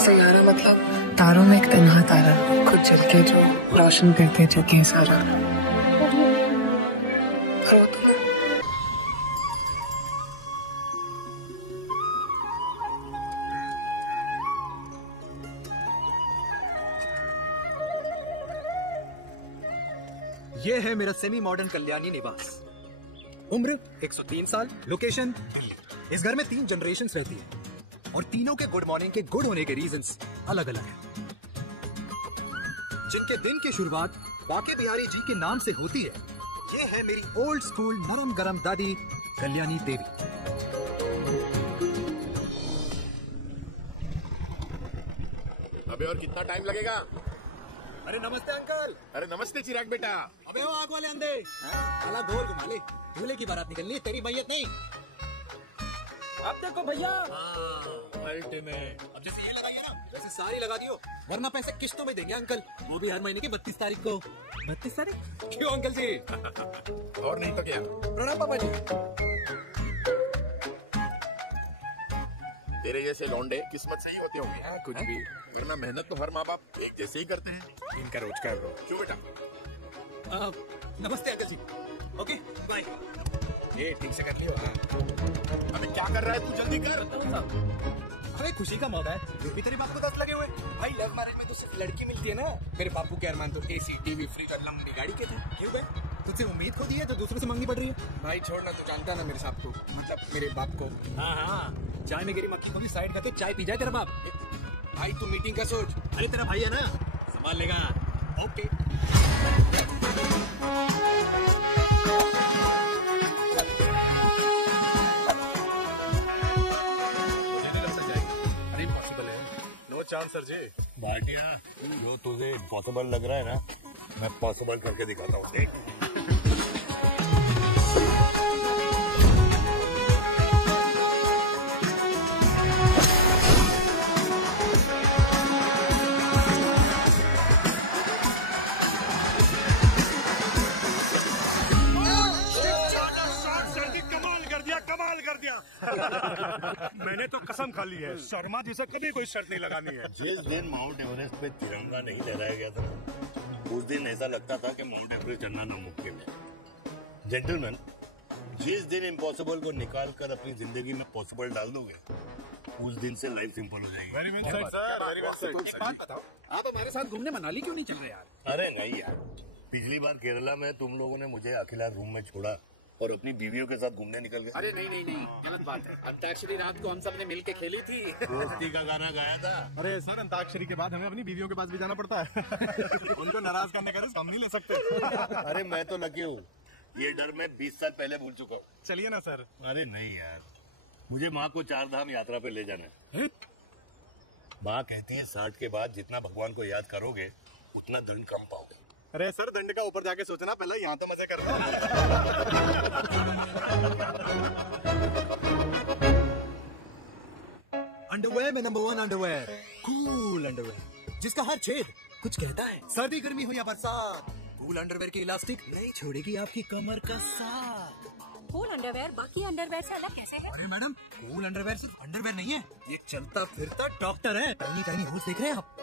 सैयारा मतलब तारों में एक तन्हा तारा, खुद जल के जो रोशन करते जगह सारा। रो तुम्हें ये है मेरा सेमी मॉडर्न कल्याणी निवास। उम्र 103 साल, लोकेशन दिल्ली। इस घर में 3 जनरेशंस रहती है और तीनों के गुड मॉर्निंग के गुड होने के रीजंस अलग अलग हैं। जिनके दिन की शुरुआत बाके बिहारी जी के नाम से होती है। ये है मेरी ओल्ड स्कूल नरम गरम दादी कल्याणी देवी। अबे और कितना टाइम लगेगा? अरे नमस्ते अंकल। अरे नमस्ते चिराग बेटा। अबे वो आग वाले अंधे, साला गोल घुमा ले। दूल्हे की बारात निकलनी है, तेरी मैयत नहीं। अब देखो भैया, अल्टीमेट। अब जैसे ये लगाइए ना, वैसे सारी लगा दियो, वरना पैसे किस्तों में देंगे अंकल, वो भी हर महीने की 32 तारीख को। 32 तारीख? क्यों अंकल जी? और नहीं तो क्या। प्रणाम पापा जी। तेरे जैसे लौंडे किस्मत से ही होते होंगे। हाँ, कुछ भी। वरना मेहनत तो हर माँ बाप एक जैसे ही करते हैं। इनका रोज का रो। क्यों बेटा? नमस्ते अंकल जी। Okay bye. ये ठीक से कर लियो। अबे क्या कर रहा है तू? जल्दी कर। अरे खुशी का मौका है, जो भी तेरे बाप को 10 लगे हुए। भाई लव मैरिज में तो सिर्फ लड़की मिलती है ना। मेरे बापू के अरमान तो एसी, टीवी, फ्रिज और लंबी गाड़ी के थे। क्यों बे? तुझसे उम्मीद खो दी है जो दूसरों से मांगनी पड़ रही है। भाई छोड़ना, तू जानता ना मेरे साहब को, मतलब मेरे बाप को। हाँ हाँ, चाय में गिरी मक्खी को भी साइड करके चाय पी जाए तेरा बाप। भाई तू मीटिंग का सोच। अरे तेरा भाई है ना, संभाल लेगा। ओके। चांस सर जी। भाटिया, जो तुझे इम्पॉसिबल लग रहा है ना, मैं पॉसिबल करके दिखाता हूँ। देख। मैंने तो कसम खा ली है, शर्मा जी से कभी कोई शर्त नहीं लगानी है। जिस दिन माउंट एवरेस्ट पे तिरंगा नहीं लहराया गया था, उस दिन ऐसा लगता था कि माउंट एवरेस्ट चढ़ना नामुमकिन है। जेंटलमैन, जिस दिन इम्पॉसिबल को निकाल कर अपनी जिंदगी में पॉसिबल डाल दोगे, उस दिन से लाइफ सिंपल हो जाएगी। Very well said sir, very well said. एक बात बताओ, आप हमारे साथ घूमने मनाली क्यों नहीं चल रहे यार? अरे नहीं यार, पिछली बार केरला में तुम लोगों ने मुझे अकेला रूम में छोड़ा और अपनी बीवियों के साथ घूमने निकल गए। अरे नहीं, गलत बात है। अंताक्षरी रात को हम सब ने मिल के खेली थी। दोस्ती का गाना गाया था। अरे सर, अंताक्षरी के बाद हमें अपनी बीवियों के पास भी जाना पड़ता है। उनको नाराज करने का रिस्क हम नहीं ले सकते। अरे मैं तो लकी हूँ, ये डर मैं 20 साल पहले भूल चुका हूँ। चलिए ना सर। अरे नहीं यार, मुझे माँ को 4 धाम यात्रा पे ले जाना है। माँ कहती है 60 के बाद जितना भगवान को याद करोगे उतना दंड कम पाओगे। अरे सर, दंड का ऊपर जाके सोचना, पहले यहाँ तो मजे करना। अंडरवेयर में नंबर 1 अंडरवेयर, कूल अंडरवेयर, जिसका हर छेद कुछ कहता है। सर्दी गर्मी हो या बरसात, कूल अंडरवेयर की इलास्टिक नहीं छोड़ेगी आपकी कमर का साथ। कूल अंडरवेयर बाकी अंडरवेयर से अलग कैसे है? अरे मैडम, कूल अंडरवेयर सिर्फ अंडरवेयर नहीं है, ये चलता फिरता डॉक्टर है। टाइनी टाइनी होल्स देख रहे हैं आप?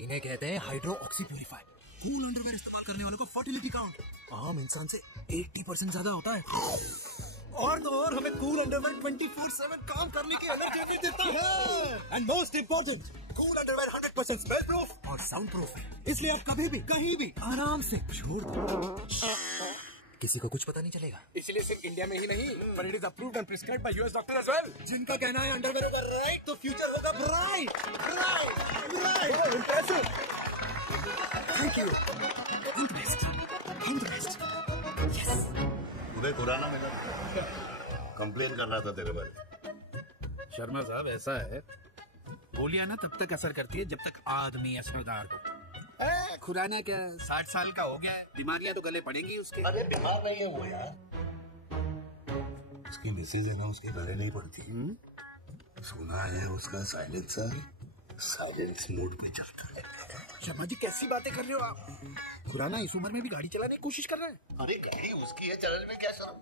इन्हें कहते हैं hydro oxy purifier. Cool underwear इस्तेमाल करने वालों का फर्टिलिटी काउंट आम इंसान से 80% ज्यादा होता है। और तो और हमें कूल अंडरवेयर 24/7 काम करने की एनर्जी भी देता है। And most important, cool underwear 100% smell proof और साउंड प्रूफ है, इसलिए आप कभी भी कहीं भी आराम से छोड़ दो, किसी को कुछ पता नहीं चलेगा। इसलिए सिर्फ इंडिया में ही नहीं, पर it is approved and prescribed by US doctor as well, जिनका कहना है अंडरवेयर होगा राइट तो फ्यूचर होगा bright. Impressive. Thank you. Interest. Yes. Uday Khurana मिला, कंप्लेन कर रहा था तेरे बारे। शर्मा साहब, ऐसा है, गोलियां ना तब तक असर करती है जब तक आदमी असरदार हो। खुराना क्या 60 साल का हो गया है, बीमारियां तो गले पड़ेंगी उसके। अरे बीमार नहीं है वो यार, उसकी मिसेज है ना, उसके गले नहीं पड़ती। सुना है उसका साइलेंसर साइलेंस मोड पे चलता है। शर्मा जी कैसी बातें कर रहे हो आप? खुराना इस उम्र में भी गाड़ी चलाने की कोशिश कर रहा है। अरे गाड़ी उसकी है, चलने में क्या शर्म?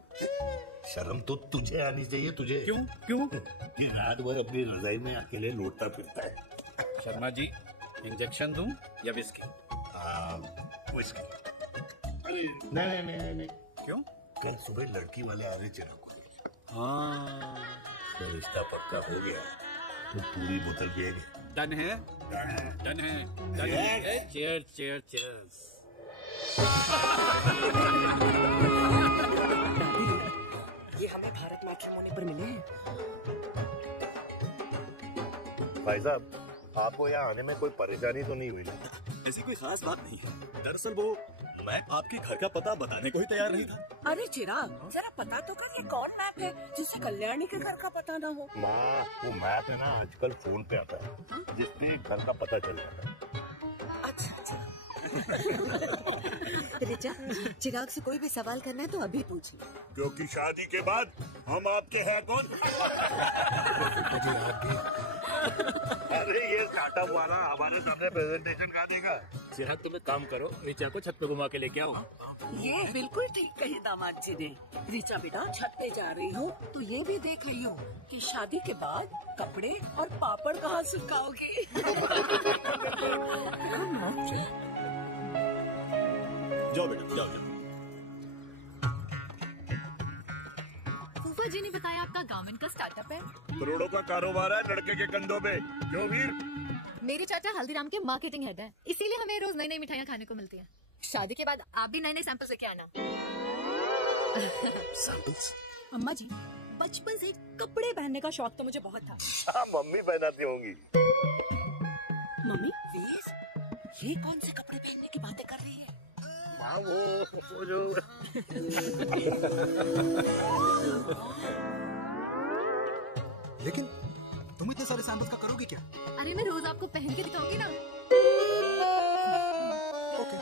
शर्म तो तुझे आनी चाहिए। तुझे क्यों? कि रात भर अपनी रजाई में अकेले लौटता फिरता है। शर्मा जी, इंजेक्शन दूं या विस्की? विस्की। नहीं। क्यों? कल सुबह लड़की वाले आ रहे चिराग को। हाँ, तो रिश्ता पक्का हो गया तो पूरी बोतल पिएंगे। डन है। चीयर्स। ये हमें भारत मैट्रिमोनी पर मिले हैं। भाई साहब, आपको यहाँ आने में कोई परेशानी तो नहीं हुई ना? ऐसी कोई खास बात नहीं है। दरअसल वो मैं आपके घर का पता बताने को ही तैयार नहीं था। अरे चिराग, जरा पता तो कर, ये कौन मैप है जिससे कल्याणी के घर का पता ना हो? माँ, वो मैप है ना आजकल फोन पे आता है, जिसपे घर का पता चल जाता है। अच्छा। रिचा, चिराग से कोई भी सवाल करना है तो अभी पूछिए। क्योंकि शादी के बाद हम आपके हैं कौन? अरे ये स्टार्टअप वाला हमारे सामने प्रेजेंटेशन कहाँ देगा? चिराग, तुम एक काम करो, रिचा को छत पे घुमा के लेके आओ। ये बिल्कुल ठीक कही दामाद जी ने। रिचा बेटा, छत पे जा रही हो तो ये भी देख रही हो कि शादी के बाद कपड़े और पापड़ कहाँ सुखाओगी। जाओ बेटा, जाओ। फूफा जी ने बताया आपका गारमेंट का स्टार्टअप है। करोड़ों का कारोबार है लड़के के कंधों पे। क्यों वीर? मेरे चाचा हल्दीराम के मार्केटिंग हेड है, इसीलिए हमें रोज नई नई मिठाइयाँ खाने को मिलती हैं। शादी के बाद आप भी नए नए सैंपल्स लेके आना। सैंपल्स? अम्मा जी, बचपन से कपड़े पहनने का शौक तो मुझे बहुत था। हाँ, मम्मी पहनाती होंगी। मम्मी, वीर, ये कौन से कपड़े पहनने की बातें कर रही है? हाँ, वो जो लेकिन तुम इतने सारे सैंपल्स का करोगे क्या? अरे मैं रोज आपको पहन के दिखाऊंगी ना। ओके।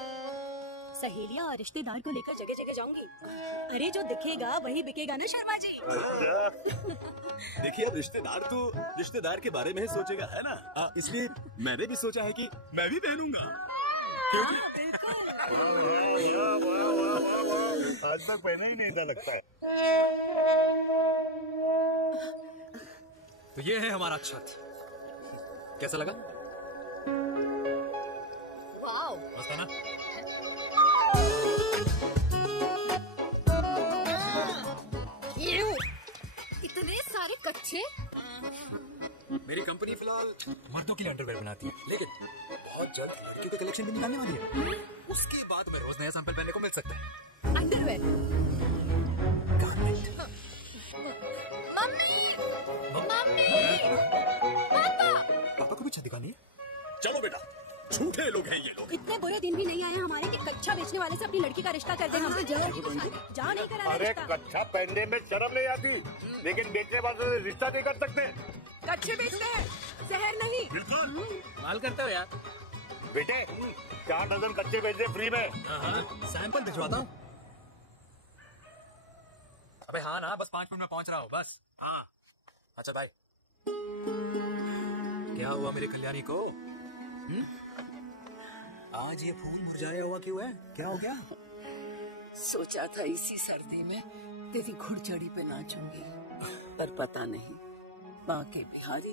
सहेलियां और रिश्तेदार को लेकर जगह जगह जाऊंगी। अरे जो दिखेगा वही बिकेगा ना शर्मा जी। देखिए, रिश्तेदार तो रिश्तेदार के बारे में ही सोचेगा, है ना? इसलिए मैंने भी सोचा है कि मैं भी पहनूंगा। आज तक पहना ही नहीं था लगता है। तो ये है हमारा छत। कैसा लगा? वाओ, मस्त है ना? इतने सारे कच्चे। मेरी कंपनी फिलहाल मर्दों के लिए अंडरवेयर बनाती है, लेकिन बहुत जल्द लड़कियों के कलेक्शन भी निकालने वाली है। उसके बाद में रोज नया सैंपल पहनने को मिल सकता है। अंडरवेयर। मम्मी, पापा को भी छत दिखानी है। चलो बेटा, झूठे लोग हैं ये लोग। इतने बुरे दिन भी नहीं आए हमारे कि कच्चा बेचने वाले से अपनी लड़की का रिश्ता कर दे। हम जा नहीं करा अरे रिश्ता। कच्चा पहनने में शर्म नहीं आती, लेकिन बेचने वालों से रिश्ता नहीं कर सकते। कच्चे बेचते हैं, जहर नहीं। बिल्कुल। माल करते हो यार। बेटे, 4 दर्जन कच्चे बेच दे फ्री में। सैंपल भिजवाता हूँ। अबे हाँ ना, बस 5 मिनट में पहुंच रहा हूँ बस। हाँ। अच्छा भाई, क्या हुआ मेरे कल्याणी को? आज ये फूल मुरझाया हुआ क्यों है? क्या हो गया? सोचा था इसी सर्दी में तेरी घुड़चढ़ी पे नाचूंगी, पर पता नहीं बाके बिहारी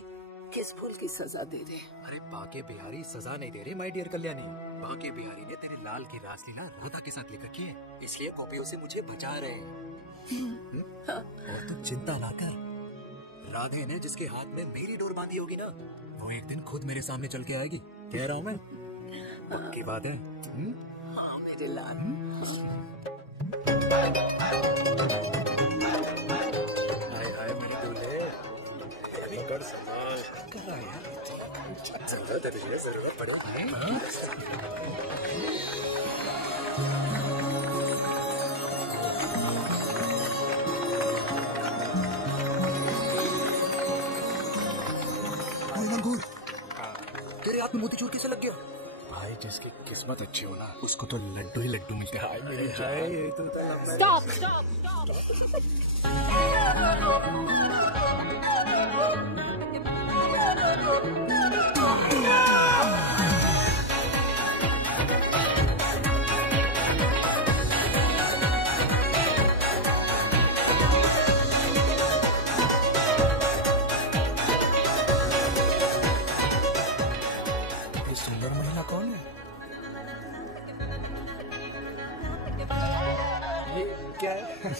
किस फूल की सजा दे रहे। अरे बाके बिहारी सजा नहीं दे रहे माय डियर कल्याणी। बाके बिहारी ने तेरे लाल की रासलीला राधा के साथ लिख रखी है, इसलिए गोपियों से मुझे बचा रहे हैं। और तुम चिंता ना कर, राधे ने जिसके हाथ में मेरी डोर बांधी होगी ना, वो एक दिन खुद मेरे सामने चल के आएगी। कह रहा हूँ मैं, पक्की बात है। हाँ मेरे लाल। हाय हाय मेरे दूल्हे, कर संभाल कर रहा है यार। जरूरत पड़े। तेरे हाथ में मोतीचूर कैसे लग गया? भाई, जिसकी किस्मत अच्छी हो ना, उसको तो लड्डू ही लड्डू मिलते हैं। स्टॉप स्टॉप कौन है? ये क्या है?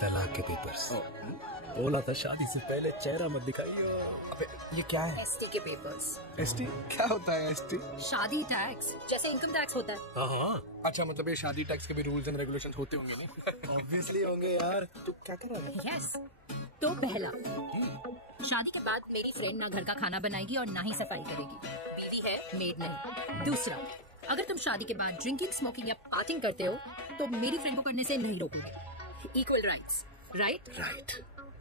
तलाक के पेपर्स। बोला था शादी से पहले चेहरा मत दिखाइए। अबे ये क्या है? एसटी के पेपर्स। एसटी क्या होता है? एसटी शादी टैक्स, जैसे इनकम टैक्स होता है। हाँ। अच्छा, मतलब ये शादी टैक्स के भी रूल्स एंड रेगुलेशन होते होंगे नहीं? ऑब्वियसली होंगे यार। तू क्या कर रहा है? यस। तो पहला, शादी के बाद मेरी फ्रेंड ना घर का खाना बनाएगी और ना ही सफाई करेगी। बीवी है, मेड नहीं। दूसरा, अगर तुम शादी के बाद ड्रिंकिंग, स्मोकिंग या पार्टिंग करते हो तो मेरी फ्रेंड को करने से नहीं रोकोगे। Equal rights, right? Right.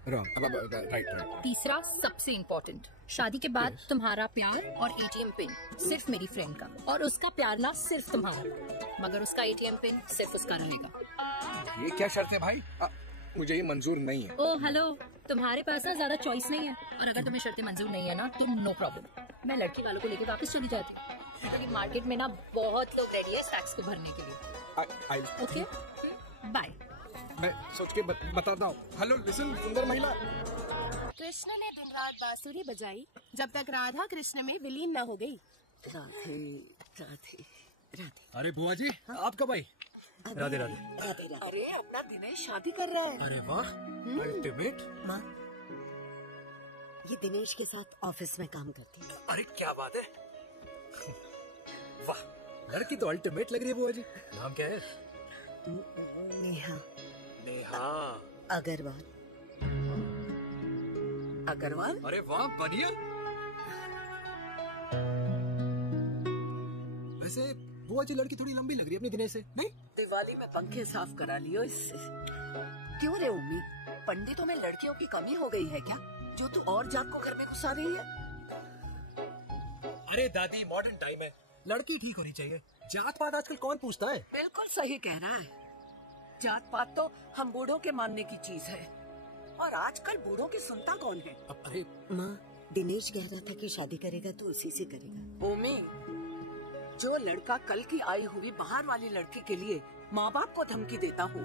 Right. तीसरा, सबसे इम्पोर्टेंट, शादी के बाद तुम्हारा प्यार और एटीएम पिन सिर्फ मेरी फ्रेंड का, और उसका प्यार ना सिर्फ तुम्हारा, मगर उसका एटीएम पिन सिर्फ उसका रहेगा। ये क्या शर्त है भाई? मुझे ये मंजूर नहीं है। ओह हेलो, तुम्हारे पास ना ज्यादा चॉइस नहीं है, और अगर तुम्हें शर्तें मंजूर नहीं है ना तो नो प्रॉब्लम, मैं लड़की वालों को लेकर वापस चली जाती हूँ, क्योंकि मार्केट में ना बहुत लोग रेडी है टैक्स को भरने के लिए। Okay bye. मैं सोच के बताता हूँ। हेलो लिसन सुंदर महिला। कृष्ण ने दिन रात बांसुरी बजाई जब तक राधा कृष्ण में विलीन न हो गई। राधे राधे राधे। अरे बुआ जी, आप कब आई? राधे राधे। अरे अपना दिनेश शादी कर रहा है। अरे वाह, अल्टीमेट। ये दिनेश के साथ ऑफिस में काम करती है। अरे क्या बात है, वाह, लड़की तो अल्टीमेट लग रही है बुआ जी। नाम क्या है? नेहा। नेहा अग्रवाल। अग्रवाल? अरे वाह, बढ़िया। वैसे बुआ जी लड़की थोड़ी लंबी लग रही है अपने दिनेश से, नहीं? दिवाली में पंखे साफ करा लियो इससे। क्यों रे उम्मी, पंडितों में लड़कियों की कमी हो गई है क्या, जो तू और जात को घर में घुसा रही है? अरे दादी, मॉडर्न टाइम है, लड़की ठीक होनी चाहिए। जात पात आजकल कौन पूछता है? बिल्कुल सही कह रहा है। जात पात तो हम बूढ़ों के मानने की चीज है, और आजकल बूढ़ों की सुनता कौन है? अरे माँ, दिनेश कह रहा था कि शादी करेगा तो उसी से करेगा। ओमी, जो लड़का कल की आई हुई बाहर वाली लड़की के लिए माँ बाप को धमकी देता हो,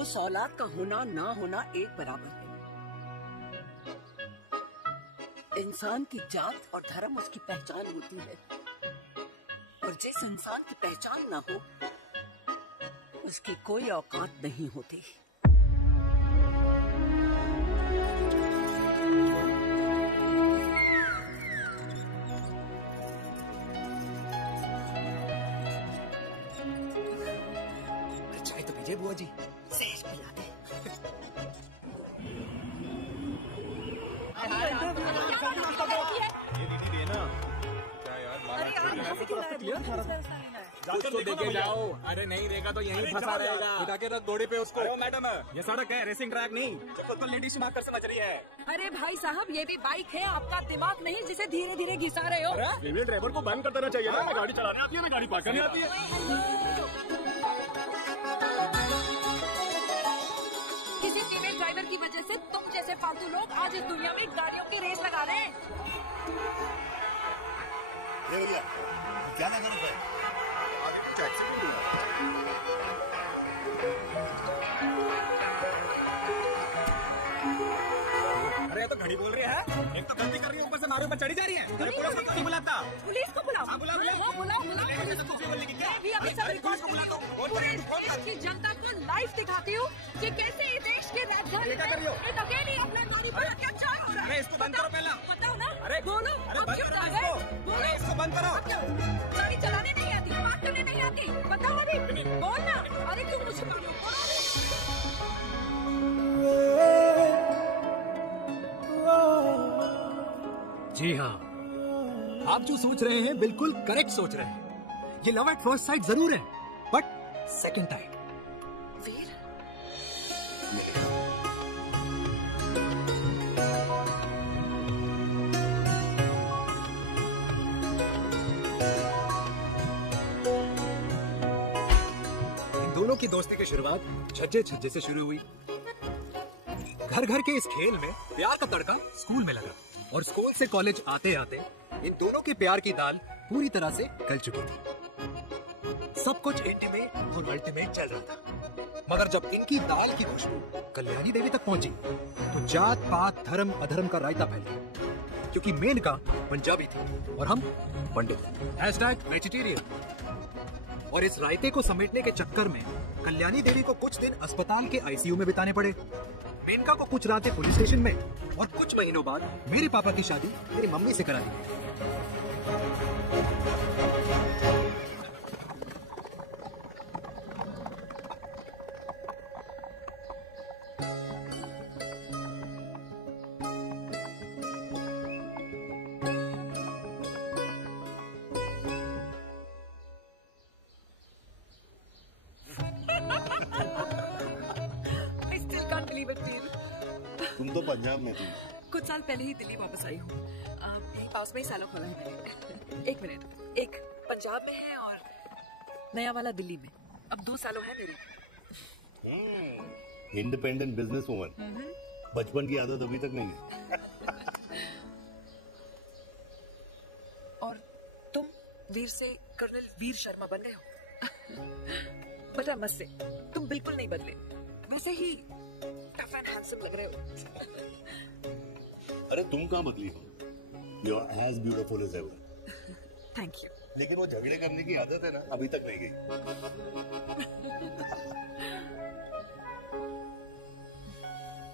उस औलाद का होना ना होना एक बराबर है। इंसान की जात और धर्म उसकी पहचान होती है, और जिस इंसान की पहचान ना हो उसकी कोई औकात नहीं होती। चाय तो पीजिए बुआ जी। सहज पिला दे। कुछ तो देके जाओ। अरे नहीं देगा तो यहीं फंसा रहेगा। उठा के रख घोड़े पे उसको। मैडम, ये सड़क है, रेसिंग ट्रैक नहीं जो खुद को लेडीज मार कर समझ रही है। अरे भाई साहब, ये भी बाइक है, आपका दिमाग नहीं जिसे धीरे धीरे घिसा रहे हो। फीमेल ड्राइवर को बंद कर देना चाहिए ना, गाड़ी चलाने आती है ना, गाड़ी पार्क करने आती है। किसी फीमेल ड्राइवर की वजह से तुम जैसे फालतू लोग आज इस दुनिया में गाड़ियों की रेस लगा रहे हैं। भैया क्या ना जरूरत है? अरे तो घड़ी बोल रही है, एक तो गलती कर रही है, ऊपर से मारो पर चढ़ी जा रही है। अरे पुलिस को क्यों बुलाता? पुलिस को बुलाओ। बुलाओ। अभी सब रिकॉर्ड पूरे देश की जनता को लाइव दिखाती हूँ कि कैसे इस देश के राजधानी में एक अकेली अपने गाड़ी पर अत्याचार हो रहा है। इसको बंद करो पहला। बताओ ना। अरे बोलो। अरे बंद करो इसको। अरे इसको बंद करो। गाड़ी चलाने नहीं आती, बात करने नहीं आती, बताओ अभी। बोल ना। अरे क्यों मुझे बोलो? जी हाँ, आप जो सोच रहे हैं बिल्कुल करेक्ट सोच रहे हैं। ये लव एट फर्स्ट साइट जरूर है, बट सेकंड टाइम। वीर, इन दोनों की दोस्ती की शुरुआत छज्जे छज्जे से शुरू हुई। घर घर के इस खेल में प्यार का तड़का स्कूल में लगा, और स्कूल से कॉलेज आते आते इन दोनों के प्यार की दाल पूरी तरह से गल चुकी थी। सब कुछ इंटीमेट और अल्टीमेट चल रहा था, मगर जब इनकी दाल की खुशबू कल्याणी देवी तक पहुंची तो जात पात धर्म अधर्म का रायता फैल गया। क्योंकि मेनका पंजाबी थी और हम पंडित। #वेजिटेरियन। और इस रायते को समेटने के चक्कर में कल्याणी देवी को कुछ दिन अस्पताल के आईसीयू में बिताने पड़े। मेनका को कुछ रातें पुलिस स्टेशन में और कुछ महीनों बाद मेरे पापा की शादी मेरी मम्मी से करा दी। तुम तो पंजाब में थी। कुछ साल पहले ही दिल्ली वापस आई हूँ। यही पास में ही सालों खोला है मैंने। एक मिनट, एक पंजाब में है और नया वाला दिल्ली में। अब 2 सालों है मेरी। Independent business woman. बचपन की आदत अभी तक नहीं है। और तुम वीर से कर्नल वीर शर्मा बन गए हो। बता मत से, तुम बिल्कुल नहीं बदले, वैसे ही टफ एंड हैंडसम लग रहे हो। अरे तुम कहाँ बदली हो? You are as beautiful as ever. Thank you. लेकिन वो झगड़े करने की आदत है ना, अभी तक नहीं गई।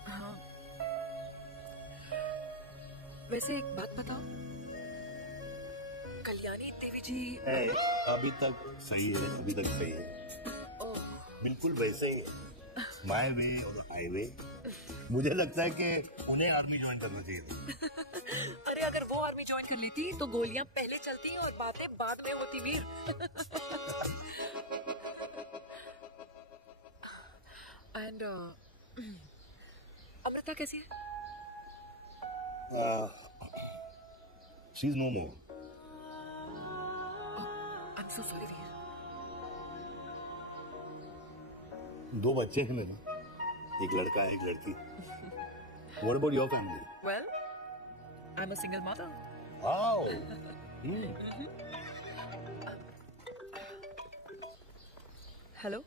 हाँ। वैसे एक बात बताओ, कल्याणी देवी जी अभी तक सही है, अभी तक सही है। बिल्कुल वैसे ही है। My way highway. मुझे लगता है कि उन्हें आर्मी ज्वाइन करना चाहिए था। अरे अगर वो आर्मी ज्वाइन कर लेती तो गोलियां पहले चलती और बातें बाद में होती वीर। एंड अमृता कैसी है? She is no more. I am so sorry. 2 बच्चे हैं मेरे, एक लड़का है, एक लड़की। What about your family? Well, I'm a single mother. Wow. Hello.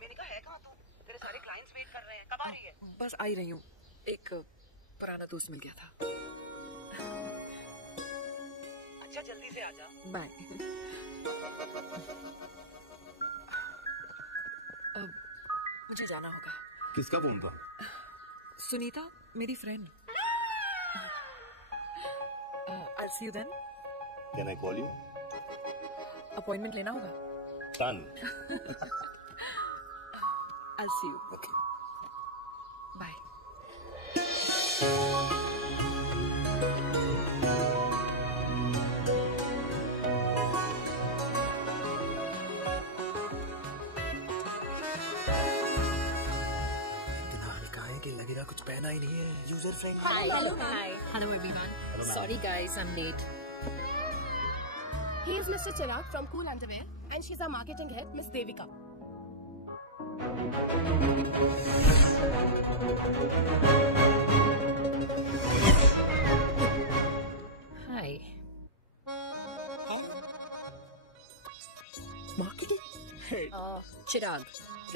मैंने कहा है कहाँ तू? तेरे सारे क्लाइंट्स वेट कर रहे हैं, कब आ रही है? बस आ ही रही हूँ। एक पुराना दोस्त मिल गया था। अच्छा जल्दी से आ जा। बाय। अब मुझे जाना होगा। किसका फोन था? सुनीता, मेरी friend. I'll see you then. Can I call you? Appointment लेना होगा। Done. I'll see you. Okay. Bye. लगेगा कुछ पहना ही नहीं है। User friend. Hello everyone. Sorry guys, I'm late. He is Mr. Chirag from Cool Underwear and she's our marketing head, Miss Devika. Hi. Marketing? Hey. Chirag,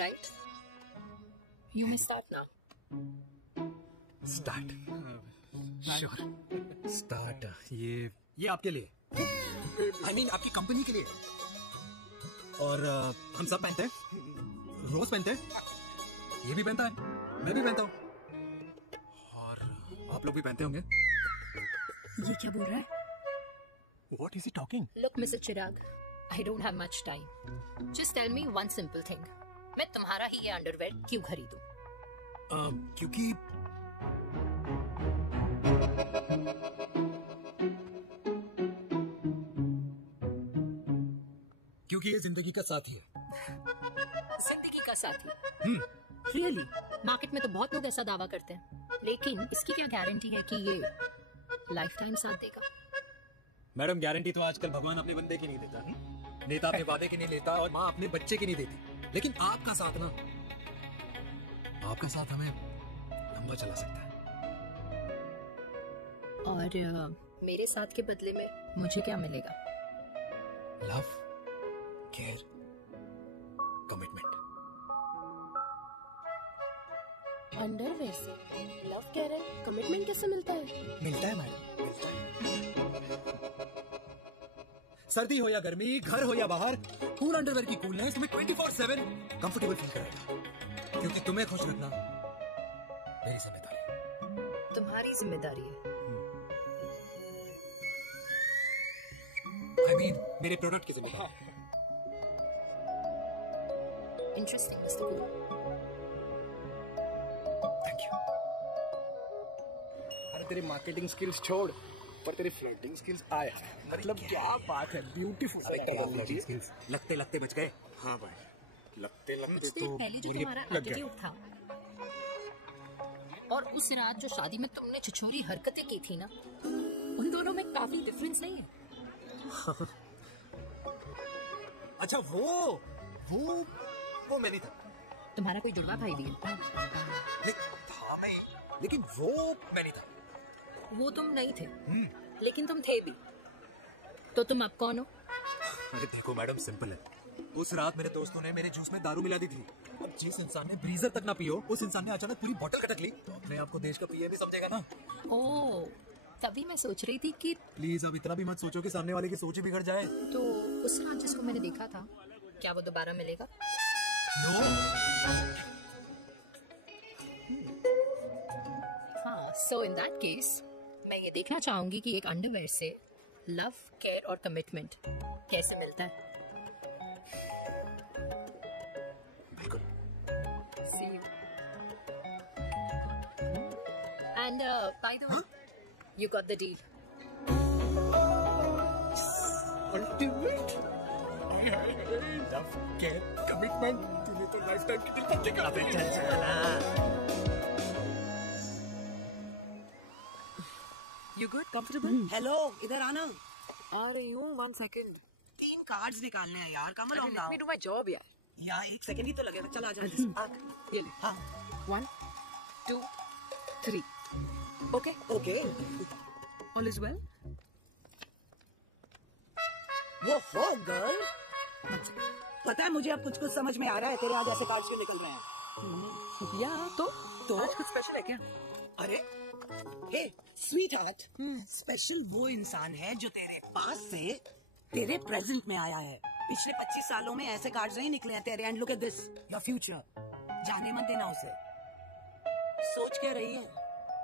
right? You may start now. Start. Sure. Start. ये आपके लिए। I mean आपकी company के लिए। और हम सब पहनते हैं, रोज पहनते हैं, ये भी पहनता है, मैं भी पहनता हूँ, और आप लोग भी पहनते होंगे। ये क्या बोल रहा है? What is he talking? Look, Mr. Chirag, I don't have much time. Just tell me one simple thing. मैं तुम्हारा ही ये अंडरवेयर क्यों खरीदूं? क्योंकि ये जिंदगी का साथी है। जिंदगी का साथी? Really? मार्केट में तो बहुत लोग ऐसा दावा करते हैं, लेकिन इसकी क्या गारंटी है कि ये लाइफ टाइम साथ देगा? मैडम, गारंटी तो आजकल भगवान अपने बंदे की नहीं देता। नेता अपने वादे की नहीं लेता और माँ अपने बच्चे की नहीं देती। लेकिन आपका साथ ना, आपका साथ हमें लंबा चला सकता है। और मेरे साथ के बदले में मुझे क्या मिलेगा? Love, care, commitment. अंडरवेयर से लव कह रहे हैं, कमिटमेंट कैसे मिलता है? मिलता है मैडम, मिलता है। सर्दी हो या गर्मी, घर हो या बाहर, कूल अंडरवेयर की कूलनेस तुम्हें 24/7 कंफर्टेबल फील कराएगा। क्योंकि तुम्हें खुश रखना मेरी जिम्मेदारी है। तुम्हारी जिम्मेदारी है। I mean, मेरे प्रोडक्ट की जिम्मेदारी। Interesting mister cool. Thank you. अरे तेरी मार्केटिंग स्किल्स छोड़, पर तेरी फ्लर्टिंग स्किल्स आए हैं। मतलब क्या बात है, ब्यूटीफुल। लगते लगते बच गए। हाँ भाई, लगते लगते तो पहले जो तुम्हारा एटीट्यूड था और उस रात जो शादी में तुमने छिछोरी हरकतें की थी ना, उन दोनों में काफी डिफरेंस नहीं है? अच्छा वो मैं नहीं था। तुम्हारा कोई जुड़वा भाई भी है? नहीं था मैं, लेकिन वो मैं नहीं था। वो तुम नहीं थे, लेकिन तुम थे भी। तो तुम अब कौन हो? अरे देखो मैडम, सिंपल है। उस रात मेरे दोस्तों ने मेरे जूस में दारू मिला दी थी। अब जिस इंसान ने ब्रीजर तक ना पियो, उस इंसान ने अचानक पूरी बोतल खटक ली, तो अपने आप को देश का पीएम भी समझेगा ना। ओह, तभी मैं सोच रही थी कि प्लीज अब इतना भी मत सोचो कि सामने वाले की सोच ही बिगड़ जाए। तो उस रात जिसको मैंने देखा था, क्या वो दोबारा मिलेगा? हाँ, सो इन दैट केस मैं ये देखना चाहूंगी कि एक अंडरवेयर से लव, केयर और कमिटमेंट कैसे मिलता है। बिल्कुल। See you. And by the way, you got the deal. Ultimate love, care, commitment, तूने तो लाइफ टाइम की दिल पत्ती कर दी। You good? Comfortable? हेलो, इधर आना। आ रही हूँ, 1 सेकंड। 3 कार्ड्स निकालने हैं यार, come on now. Let me do my job यार। यार 1 सेकंड ही तो लगेगा, चल आ जा। ये ले। हाँ। 1, 2, 3। Okay? Okay. All is well? वो हो गर्ल। पता है मुझे अब कुछ समझ में आ रहा है, तेरे आज ऐसे कार्ड्स क्यों निकल रहे हैं। या तो आज कुछ स्पेशल है क्या? अरे हे स्वीट हार्ट, स्पेशल वो इंसान है जो तेरे पास से तेरे प्रेजेंट में आया है। पिछले 25 सालों में ऐसे कार्ड्स नहीं निकले हैं तेरे। And look at this, your future. जाने मत देना उसे। सोच क्या रही है,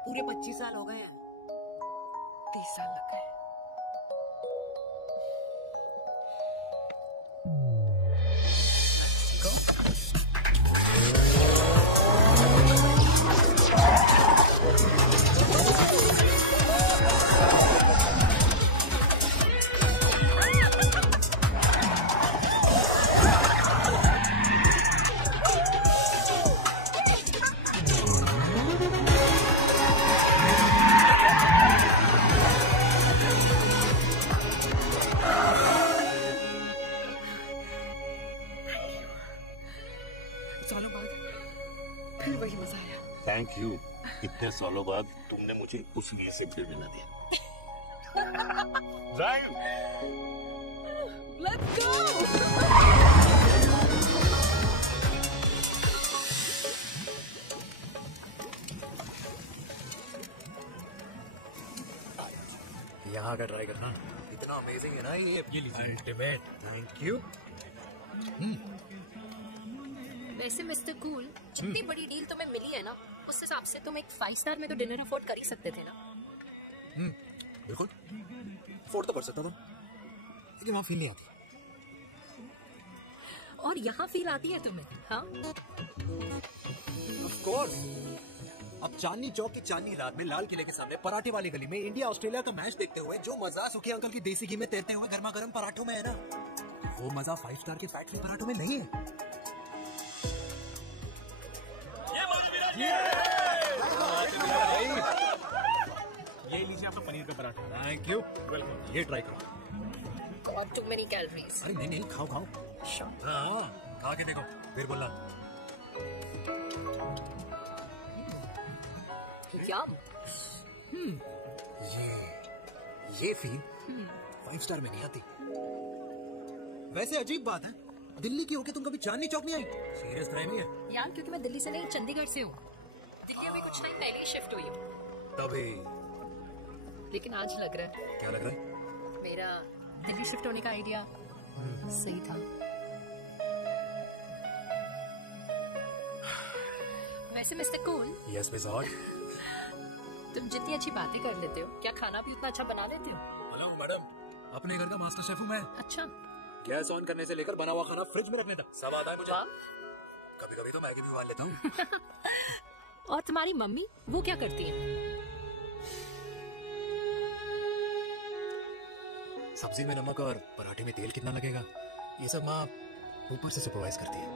पूरे 25 साल हो गए हैं, 30 साल लग गए। Thank you. इतने सालों बाद तुमने मुझे उस लिए से फिर मिला दिया। ड्राइव। Let's go! यहाँ का ट्राई करना, इतना अमेजिंग है ना ये लीजिए। अल्टीमेट। Thank you. वैसे मिस्टर कूल, जितनी बड़ी डील तुम्हें मिली है ना, उस हिसाब से तुम एक 5 स्टार में तो डिनर अफोर्ड कर ही सकते थे ना। बिल्कुल, अफोर्ड तो कर सकता था, लेकिन वहाँ फील नहीं आती। और यहाँ फील आती है तुम्हें? हाँ, ऑफ कोर्स। अब चांदनी चौक की चांदनी रात में लाल किले के सामने पराठे वाली गली में इंडिया ऑस्ट्रेलिया का मैच देखते हुए जो मजा सुखी अंकल की देसी घी में तैरते हुए गर्मा गर्म पराठों में है ना, वो मजा 5 स्टार के फैट फ्री पराठों में नहीं है। ये लीजिए आपका पनीर का पराठा। Thank you, welcome. ये ट्राई करो। God, too many calories. अरे नहीं नहीं, खाओ खाओ। हाँ, खा के देखो, फिर बोलना। Yum. ये फील 5 स्टार में नहीं आती। वैसे अजीब बात है, दिल्ली की होके तुम कभी चांदनी चौक नहीं आई? सीरियस क्राइम ही है यार, क्योंकि मैं दिल्ली से नहीं, चंडीगढ़ से हूँ। दिल्ली अभी कुछ टाइम पहले ही शिफ्ट हुई हूँ। तभी लेकिन आज लग रहा है क्या लग रहा है? मेरा दिल्ली शिफ्ट होने का आइडिया सही था। वैसे mister cool, yes miss hot, तुम जितनी अच्छी बातें कर लेते हो, क्या खाना भी उतना अच्छा बना लेते हो? हेलो मैडम, अपने घर का मास्टर शेफ हूँ मैं। अच्छा, गैस ऑन करने से लेकर बना हुआ खाना फ्रिज में रखने तक सब आता है मुझे। कभी कभी तो मैगी भी उबाल लेता हूँ। और तुम्हारी मम्मी वो क्या करती है? सब्जी में नमक और पराठे में तेल कितना लगेगा, ये सब माँ ऊपर से सुपरवाइज करती है।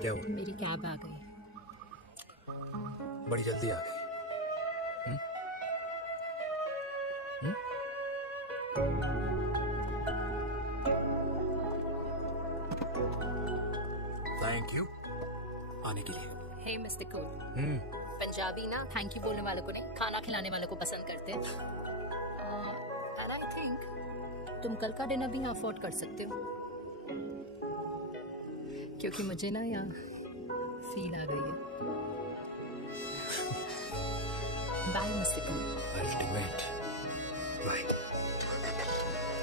क्या हुआ? मेरी कैब आ गई। बड़ी जल्दी आ गई। थैंक यू आने के लिए। हे मिस्टर कूल, पंजाबी ना थैंक यू बोलने वालों को नहीं, खाना खिलाने वालों को पसंद करते हैं। एंड आई थिंक तुम कल का डिनर भी यहाँ अफोर्ड कर सकते हो, क्योंकि मुझे ना यहाँ फील आ गई है। Bye mister cool. Ultimate. Bye.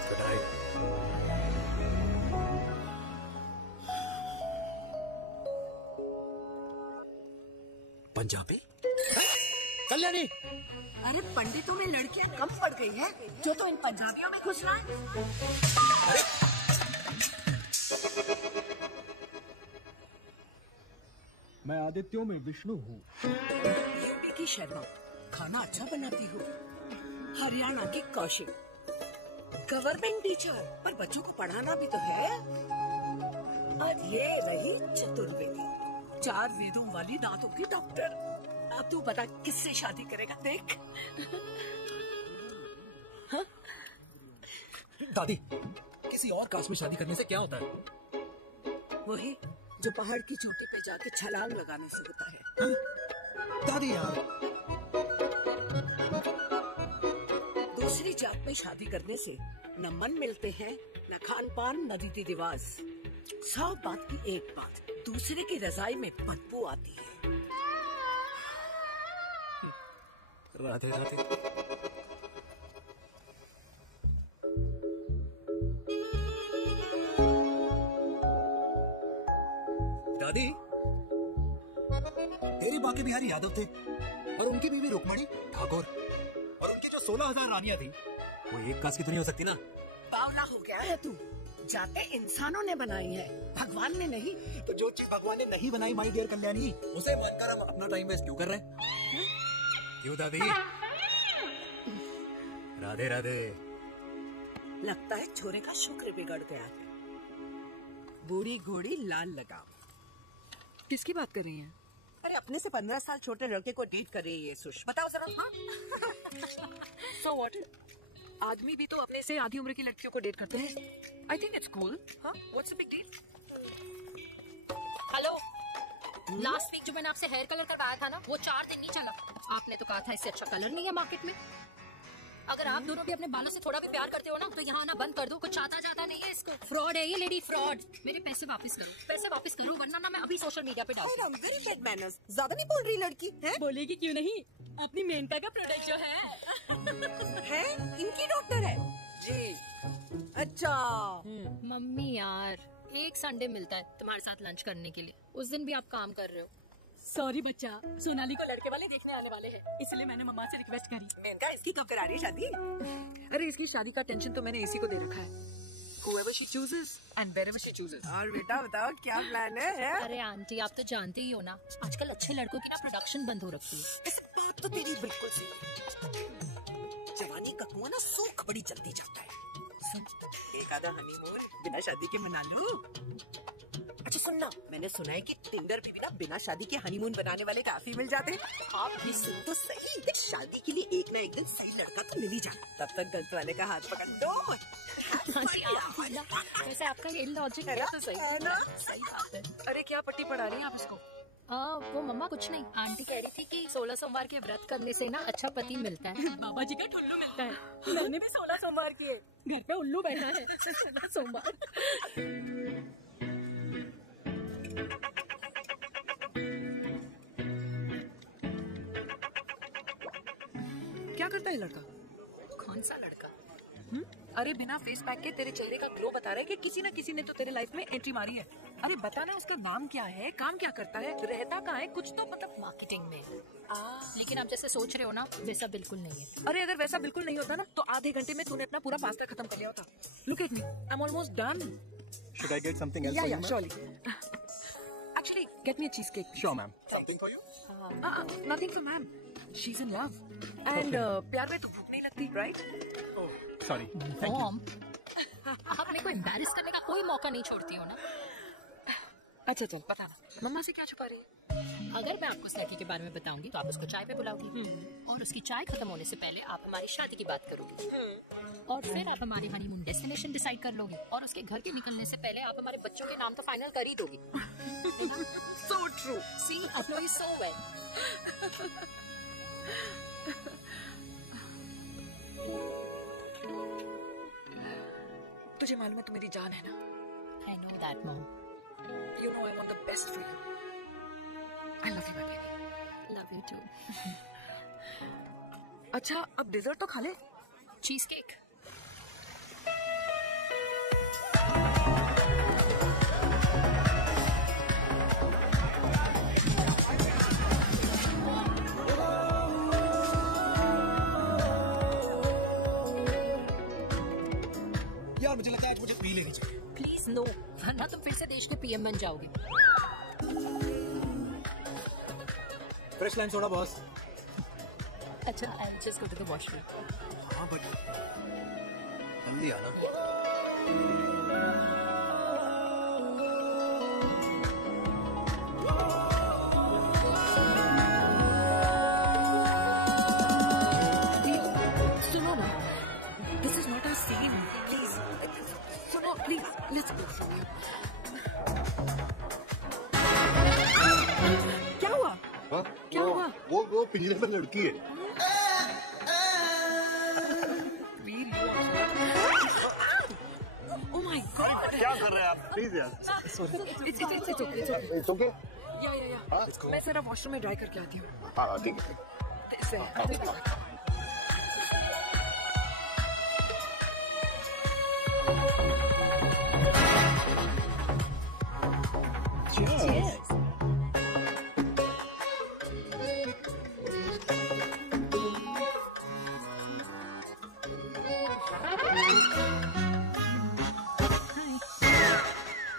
Good night. Punjabi? Kalyani! अरे पंडितों में लड़कियां कम पड़ गई हैं, जो तो इन पंजाबियों में घुस रहा है। मैं आदित्यों में विष्णु हूँ। यूपी की शर्मा, खाना अच्छा बनाती हो। हरियाणा की कौशिक, गवर्नमेंट टीचर, पर बच्चों को पढ़ाना भी तो है। और ये रही चतुर्वेदी, 4 वेदों वाली दांतों की डॉक्टर। अब तू बता किससे शादी करेगा? देख दादी, किसी और कास्ट में शादी करने से क्या होता है? वही जो पहाड़ की चोटी पे जाके छलांग लगाने से होता है। दादी यार, दूसरी जात में शादी करने से न मन मिलते हैं, न खान पान, न रीति रिवाज। 100 बात की एक बात, दूसरे की रजाई में बदबू आती है। राधे राधे। दादी, तेरी बाके बिहारी यादव थे और उनकी बीवी रुक्मणी ठाकुर, और उनकी जो 16,000 रानियां थी वो एक कास्ट की तो नहीं हो सकती ना? बावला हो गया है तू। जाते इंसानों ने बनाई है, भगवान ने नहीं। तो जो चीज भगवान ने नहीं बनाई माय डियर कल्याणी, उसे मानकर हम अपना टाइम वेस्ट क्यों कर रहे हैं? क्यों दादी? राधे राधे। लगता है छोरे का शुक्र बिगड़ गया है। बूढ़ी घोड़ी लाल लगाम। किसकी बात कर रही हैं? अरे अपने से 15 साल छोटे लड़के को डेट कर रही है ये सुश। बताओ जरा। हाँ? So what? आदमी भी तो अपने से आधी उम्र की लड़कियों को डेट करते हैं। I think it's cool. हाँ? What's the big deal? Hello, last week जो मैंने आपसे हेयर कलर करवाया था ना, वो 4 दिन नहीं चला। आपने तो कहा था इससे अच्छा कलर नहीं है मार्केट में। अगर आप दोनों भी अपने बालों से थोड़ा भी प्यार करते हो ना, तो यहाँ आना बंद कर दो। कुछ आता जाता नहीं है इसको। फ्रॉड है ये लेडी, फ्रॉड। मेरे पैसे वापस करो, पैसे वापस करो, वरना ना मैं अभी सोशल मीडिया पे डाल दूँ। Very bad manners. ज्यादा नहीं बोल रही लड़की है? बोलेगी क्यों नहीं? अपनी मेनका का प्रोडक्ट जो है है इनकी डॉक्टर है जी। अच्छा मम्मी यार, एक संडे मिलता है तुम्हारे साथ लंच करने के लिए, उस दिन भी आप काम कर रहे हो। सॉरी बच्चा, सोनाली को लड़के वाले देखने आने वाले हैं, इसलिए मैंने मम्मा से रिक्वेस्ट करी। मेनका, इसकी कब करा रही है शादी? अरे इसकी शादी का टेंशन तो मैंने इसी को दे रखा है। Whoever she chooses and wherever she chooses. और बेटा बताओ क्या प्लान है? अरे आंटी, आप तो जानते ही हो ना, आजकल अच्छे लड़कों की ना प्रोडक्शन बंद हो रखी है। इस बात तो तेरी बिल्कुल सही है। जवानी का कुआं ना सूख बड़ी जल्दी जाता है। एक आधा हनीमून बिना शादी के मना लो। अच्छा सुनना, मैंने सुना है कि टिंडर भी ना बिना शादी के हनीमून बनाने वाले काफी मिल जाते हैं। आप भी सुन तो सही, शादी के लिए एक ना एक दिन सही लड़का तो मिल ही जाए। तब तक गलत वाले का हाथ पकड़ दो। वैसे आपका ये लॉजिक है तो सही है ना? सही बात है। अरे क्या पट्टी पढ़ा रही हैं आप इसको? वो मम्मा कुछ नहीं, आंटी कह रही थी कि 16 सोमवार के व्रत करने से ना अच्छा पति मिलता है। बाबा जी का ठुल्लू मिलता है। मैंने भी 16 सोमवार किए, घर पे उल्लू बैठा है 16 सोमवार। क्या करता है लड़का? कौन सा लड़का? अरे बिना फेस पैक के तेरे चेहरे का ग्लो बता रहा है कि किसी ना किसी ने तो तेरे लाइफ में एंट्री मारी है। अरे बता ना, उसका नाम क्या है, काम क्या करता है, रहता कहाँ है, कुछ तो मतलब। मार्केटिंग में। लेकिन आप जैसे सोच रहे हो ना, वैसा बिल्कुल नहीं है। अरे अगर वैसा बिल्कुल नहीं होता ना तो आधे घंटे में तूने अपना पूरा पास्ता खत्म कर लिया होता। Look at me, I am almost done. Should I get something else Yeah, for yeah, you, surely. Actually, get me a cheesecake. Sure, ma'am. Something for you? Nothing for ma'am. She's in love. And प्यार में तो भूख नहीं लगती, right? Oh, sorry. Thank you. Mom, आप मेरे को embarrass करने का कोई मौका नहीं छोड़ती हो ना। अच्छा चल बता ना, मम्मा से क्या छुपा रही है? अगर मैं आपको उस लड़की के बारे में बताऊंगी तो आप उसको चाय पे बुलाओगी, और उसकी चाय खत्म होने से पहले आप हमारी शादी की बात करोगी, और फिर आप हमारे हनीमून डेस्टिनेशन डिसाइड कर लोगी, और उसके घर के निकलने से पहले आप हमारे बच्चों के नाम तो फाइनल कर ही दोगी। So true. See, आप लोग so well. तुझे मालूम है तू मेरी जान है ना? I know that, Mom. You know I want the best for you. I love you, my baby. Love you too. अच्छा अब डिजर्ट तो खा ले। Cheese cake. यार मुझे लगता है आज मुझे पी लेनी चाहिए। प्लीज नो, वरना तुम फिर से देश के पीएम बन जाओगे। Fresh lime soda boss. अच्छा, I'll just go to the washroom. हाँ बट जल्दी आना। सुनो ना, this is not a scene. Please, सुनो please, let's go. क्या हुआ? हाँ? क्या हुआ? वो पिंजरे में लड़की है। Oh my God! क्या कर रहे हैं आप? प्लीज यार। It's okay. या। मैं जरा वॉशरूम में ड्राई करके आती हूँ। हाँ ठीक है। इससे। Cheers.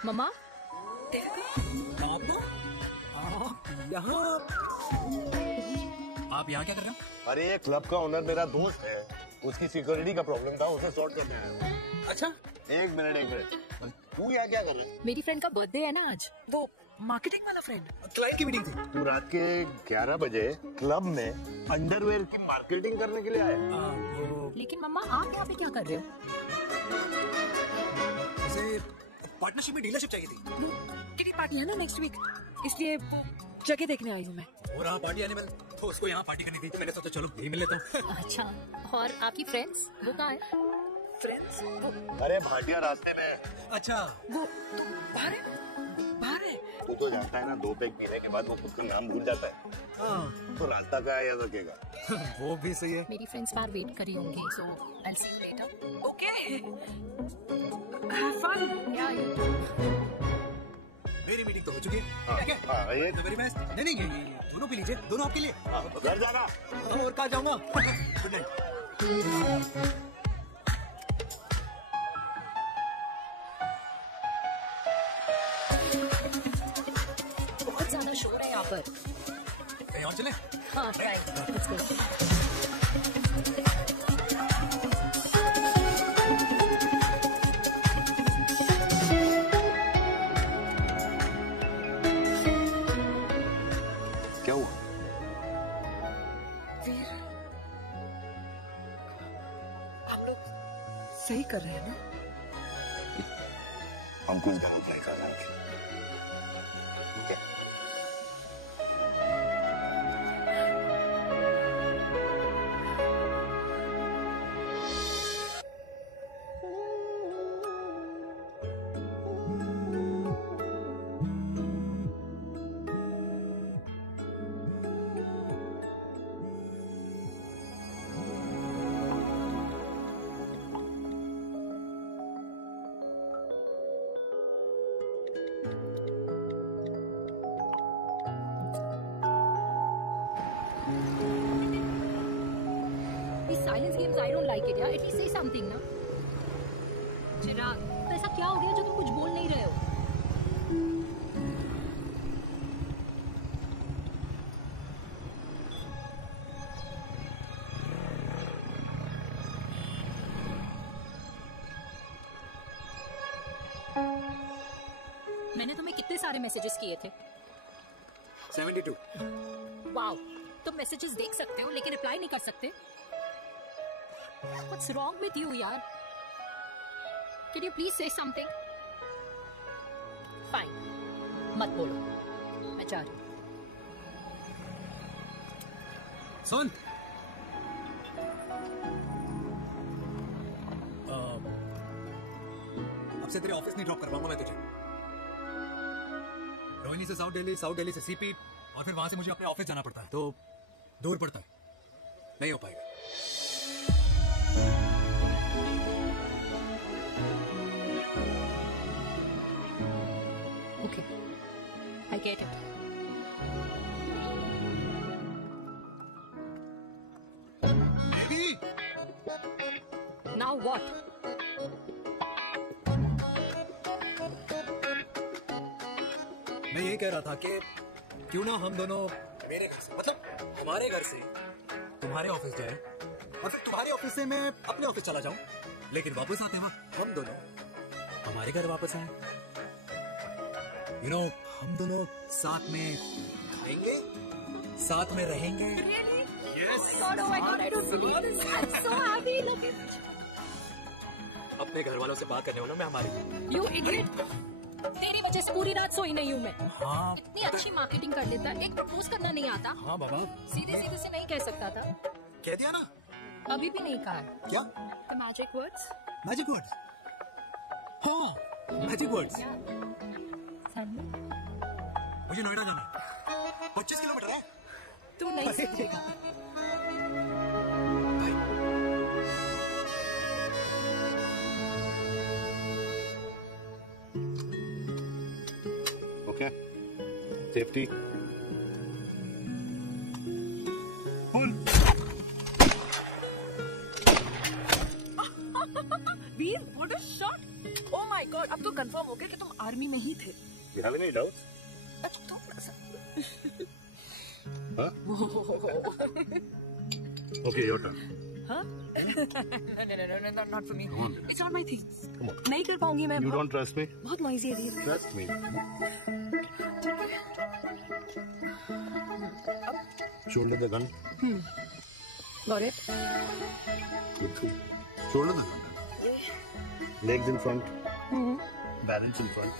मम्मा, आप यहाँ क्या कर रहे हो? अरे ये क्लब का ओनर मेरा दोस्त है, उसकी सिक्योरिटी का प्रॉब्लम था, उसे सॉर्ट करने आया हूँ। अच्छा, एक मिनट तू यहाँ क्या कर रहा है? मेरी फ्रेंड का बर्थडे है ना आज। वो मार्केटिंग वाला फ्रेंड। क्लाइंट की मीटिंग थी। तू रात के 11 बजे क्लब में अंडरवेयर की मार्केटिंग करने के लिए आया? लेकिन मम्मा, आप यहाँ पे क्या कर रहे हो? उसे पार्टनरशिप में डीलरशिप चाहिए थी। किटी पार्टी है ना नेक्स्ट वीक, इसलिए वो जगह देखने आई हूँ मैं। और हाँ, पार्टी एनिमल तो उसको यहाँ पार्टी करनी थी, तो मैंने सोचा चलो यही मिल लेता हूँ। अच्छा, और आपकी फ्रेंड्स वो कहाँ है? फ्रेंड्स वो, अरे भाटिया रास्ते में। अच्छा, वो बाहर है, बाहर है। तू तो जानता है ना, 2 पैक पीने के बाद वो खुद का नाम भूल जाता है। तो रास्ता का याद रखेगा। वो भी सही है। मेरी फ्रेंड्स बाहर वेट कर रही होंगी, so I'll see you later. Okay. Have fun. Yeah. मेरी मीटिंग तो हो चुकी है। क्या? हाँ, ये तो मेरी बेस्ट। नहीं, ये दोनों पी लीजिए, दोनों आपके लिए। घर जाना। और कहाँ जाऊंगा? Good night. बहुत ज्यादा शोर है यहाँ पर। कहीं और चले? हाँ, right. Let's go. क्या हुआ? हम लोग सही कर रहे हैं ना? हम कुछ गलत नहीं कर रहे थे। Silence games I don't like it यार, एटलीस्ट से समथिंग ना। चिराग, तो ऐसा क्या हो गया जो तुम कुछ बोल नहीं रहे हो? मैंने तुम्हें कितने सारे मैसेजेस किए थे? 72। वाओ, तुम मैसेजेस देख सकते हो लेकिन रिप्लाई नहीं कर सकते? What's wrong with you यार? Can you please say something? Fine, मत बोलो, मैं जा रही हूँ। सुन, अब से तेरे ऑफिस नहीं ड्रॉप कर पाऊंगा मैं तुझे। रोहिणी से साउथ दिल्ली से सीपी, और फिर वहां से मुझे अपने ऑफिस जाना पड़ता है, तो दूर पड़ता है, नहीं हो पाएगा। Okay, I get it. Now what? मैं यही कह रहा था कि क्यों ना हम दोनों मेरे घर से, मतलब हमारे घर से तुम्हारे ऑफिस जाए, और फिर तुम्हारे ऑफिस से मैं अपने ऑफिस चला जाऊं, लेकिन वापस आते वक्त हम दोनों हमारे घर वापस आए। हम दोनों साथ में खाएंगे, साथ में रहेंगे। God, oh my God, I don't believe this. I'm so happy. Look at अपने घर वालों से बात करने वालों में हमारी। you idiot. तेरी वजह से पूरी रात सोई नहीं हूँ मैं। हाँ। इतनी अच्छी मार्केटिंग कर लेता है, एक प्रपोज करना नहीं आता। हाँ बाबा। सीधे सीधे से नहीं कह सकता था। कह दिया ना। अभी भी नहीं कहा। क्या? The magic words. Magic words. हाँ, मैजिक वर्ड्स। मुझे नोएडा जाना है। 25 किलोमीटर है। तू नहीं सीखेगा। Okay. Safety. Pull. Veer, what a shot! Oh my God, अब तो कंफर्म हो गया कि तुम आर्मी में ही थे। You have any doubts? Huh? Okay, your turn. Huh? No, not for me. Come on. It's not my thing. Come on. नहीं कर पाऊंगी मैं। You don't trust me? बहुत noisy है वीर। Trust me. Shoulder the gun. Got it. Good. Shoulder the gun. Legs in front. Balance in front.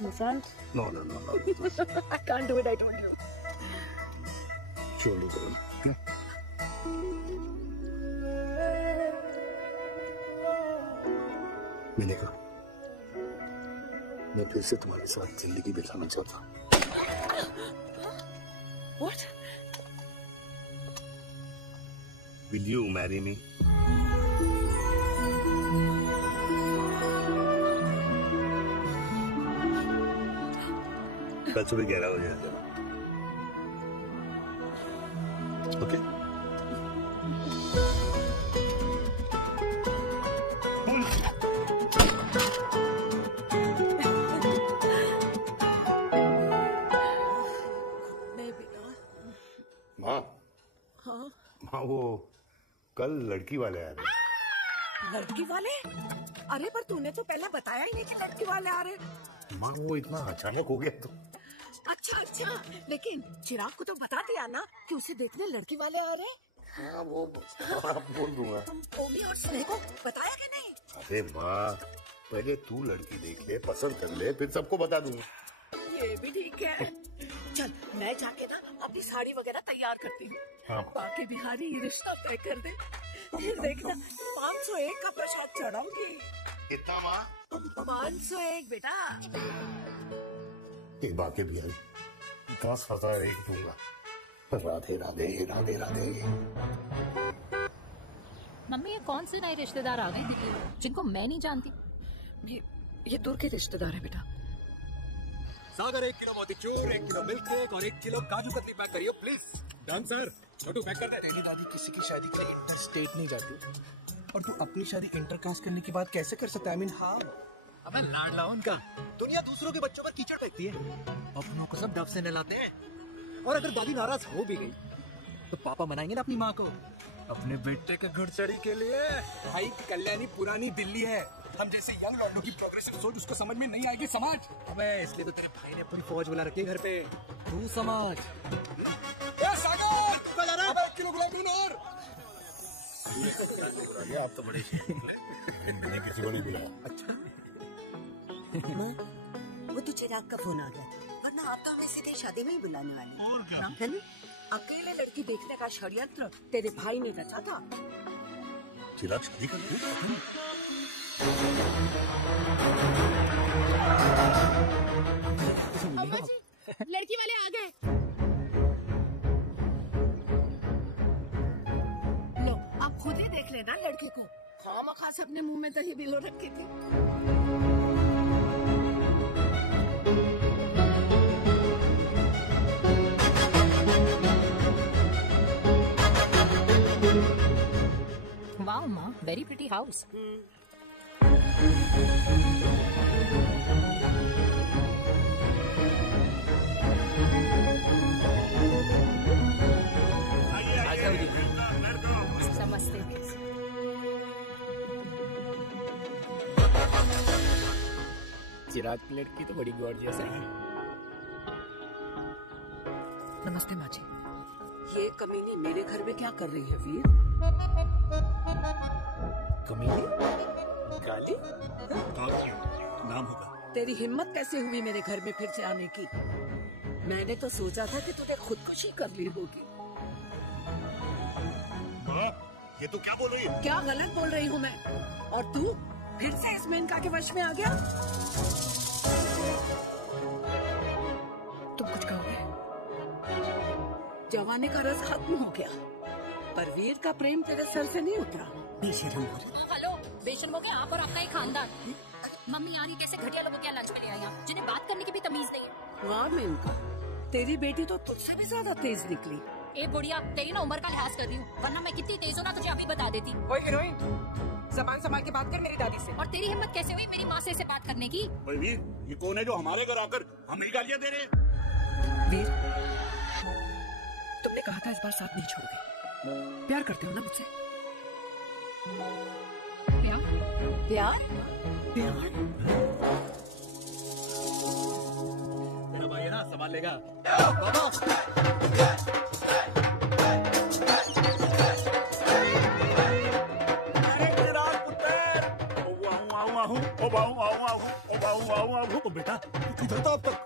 In front? No. I can't do it, I told you. Shoulder the gun. मैंने कहा मैं फिर से तुम्हारे साथ जिंदगी बिताना चाहता हूँ। What? Will you marry me? कल सुबह 11 बजे आ जाना। Okay? हाँ, वो कल लड़की वाले आ रहे। लड़की वाले? अरे पर तूने तो पहले बताया ही नहीं कि लड़की वाले आ रहे। माँ, वो इतना अचानक हो गया तो। अच्छा, लेकिन चिराग को तो बता दिया ना कि उसे देखने लड़की वाले आ रहे। हाँ, वो आप बोल दूंगा। तुम ओमी और स्नेह को बताया कि नहीं? अरे माँ, पहले तू लड़की देख ले, पसंद कर ले, फिर सबको बता दूंगा। ये भी ठीक है। चल, मैं जाके ना अपनी साड़ी वगैरह तैयार करती हूँ। हाँ। बाकी बिहारी ये रिश्ता तय कर दे, फिर देखना 501 का प्रसाद चढ़ाऊंगी। कितना माँ? 501 बेटा। एक बाकी बिहारी 10,001 दूंगा। राधे राधे राधे राधे। मम्मी, ये कौन से नए रिश्तेदार आ गए दिल्ली में जिनको मैं नहीं जानती? ये दूर के रिश्तेदार है बेटा। सागर 1 किलो मोतीचूर, 1 किलो मिल्क केक और 1 किलो काजू कतली पैक करियो please. Done sir. Chhotu pack कर दे। तेरी दादी किसी की शादी के लिए इंटर स्टेट नहीं जाती, और तू अपनी शादी इंटरकास्ट करने की बात कैसे कर सकता है? I mean how? अबे लाडला उनका। दुनिया दूसरों के बच्चों पर कीचड़ फेंकती है, अपनों को सब डब से नहलाते हैं। और अगर दादी नाराज हो भी गई तो पापा मनाएंगे ना अपनी माँ को अपने बेटे के घुड़चढ़ी के लिए। भाई कल्याणी पुरानी दिल्ली है, हम जैसे यंग लॉन्डो की प्रोग्रेसिव सोच उसको समझ में नहीं आएगी समाज। अबे इसलिए तो तेरे भाई ने अपनी फौज बुला रखी है घर पे। तू समाज। सागर कल आ रहा है किलो गुलाब जामुन और। आप तो बड़े मैंने किसी को नहीं बुलाया। अच्छा वो तो चिराग का फोन आ गया था, वरना आप तो हमें सीधे शादी में ही बुलाने वाले है ना? अकेले लड़की देखने का षड्यंत्र तेरे भाई ने रचा था। चिराग शादी कर अम्मा जी, लड़की वाले आ गए। लो आप खुद ही देख लेना लड़के को, खामखा से अपने मुंह में दही बिलो रखी थी। Wow, Ma, very pretty house. नमस्ते। चिराग की लड़की तो बड़ी गॉर्जियस है। नमस्ते माँ जी। ये कमीनी मेरे घर में क्या कर रही है वीर? कमीनी? गाली? नाम होगा। तेरी हिम्मत कैसे हुई मेरे घर में फिर से आने की? मैंने तो सोचा था कि तूने खुदकुशी कर ली होगी। माँ, ये तो क्या बोल रही है? क्या गलत बोल रही हूँ मैं? और तू फिर से इस मेनका के वश में आ गया? तुम कुछ कहोगे? जवानी का रस खत्म हो गया, पर वीर का प्रेम तेरे सर से नहीं उतरा। बेशरम हो रही। हेलो, बेशरम हो गया आप और आपका एक खानदान। मम्मी आ रही कैसे घटिया लोगों के लंच में ले आई हैं, जिन्हें बात करने की भी तमीज नहीं है। वाह मेनका, तेरी बेटी तो तुझसे भी ज्यादा तेज निकली। ए बुढ़िया, तेरी ना उम्र का लिहाज कर रही हूँ, वरना मैं कितनी तेज हूँ ना तुझे अभी बता देती। ओए हीरोइन, ज़बान संभाल के बात कर मेरी दादी से। और तेरी हिम्मत कैसे हुई मेरी माँ से इसे बात करने की? वीर, ये कौन है जो हमारे घर आकर हमें गालियाँ दे रहे हैं? वीर, तुमने कहा था इस बार साथ नहीं छोड़ोगे। प्यार करते हो ना मुझसे? प्यार? प्यार? मेरा भाई है ना, संभाल लेगा। बेटा किधर था अब तक?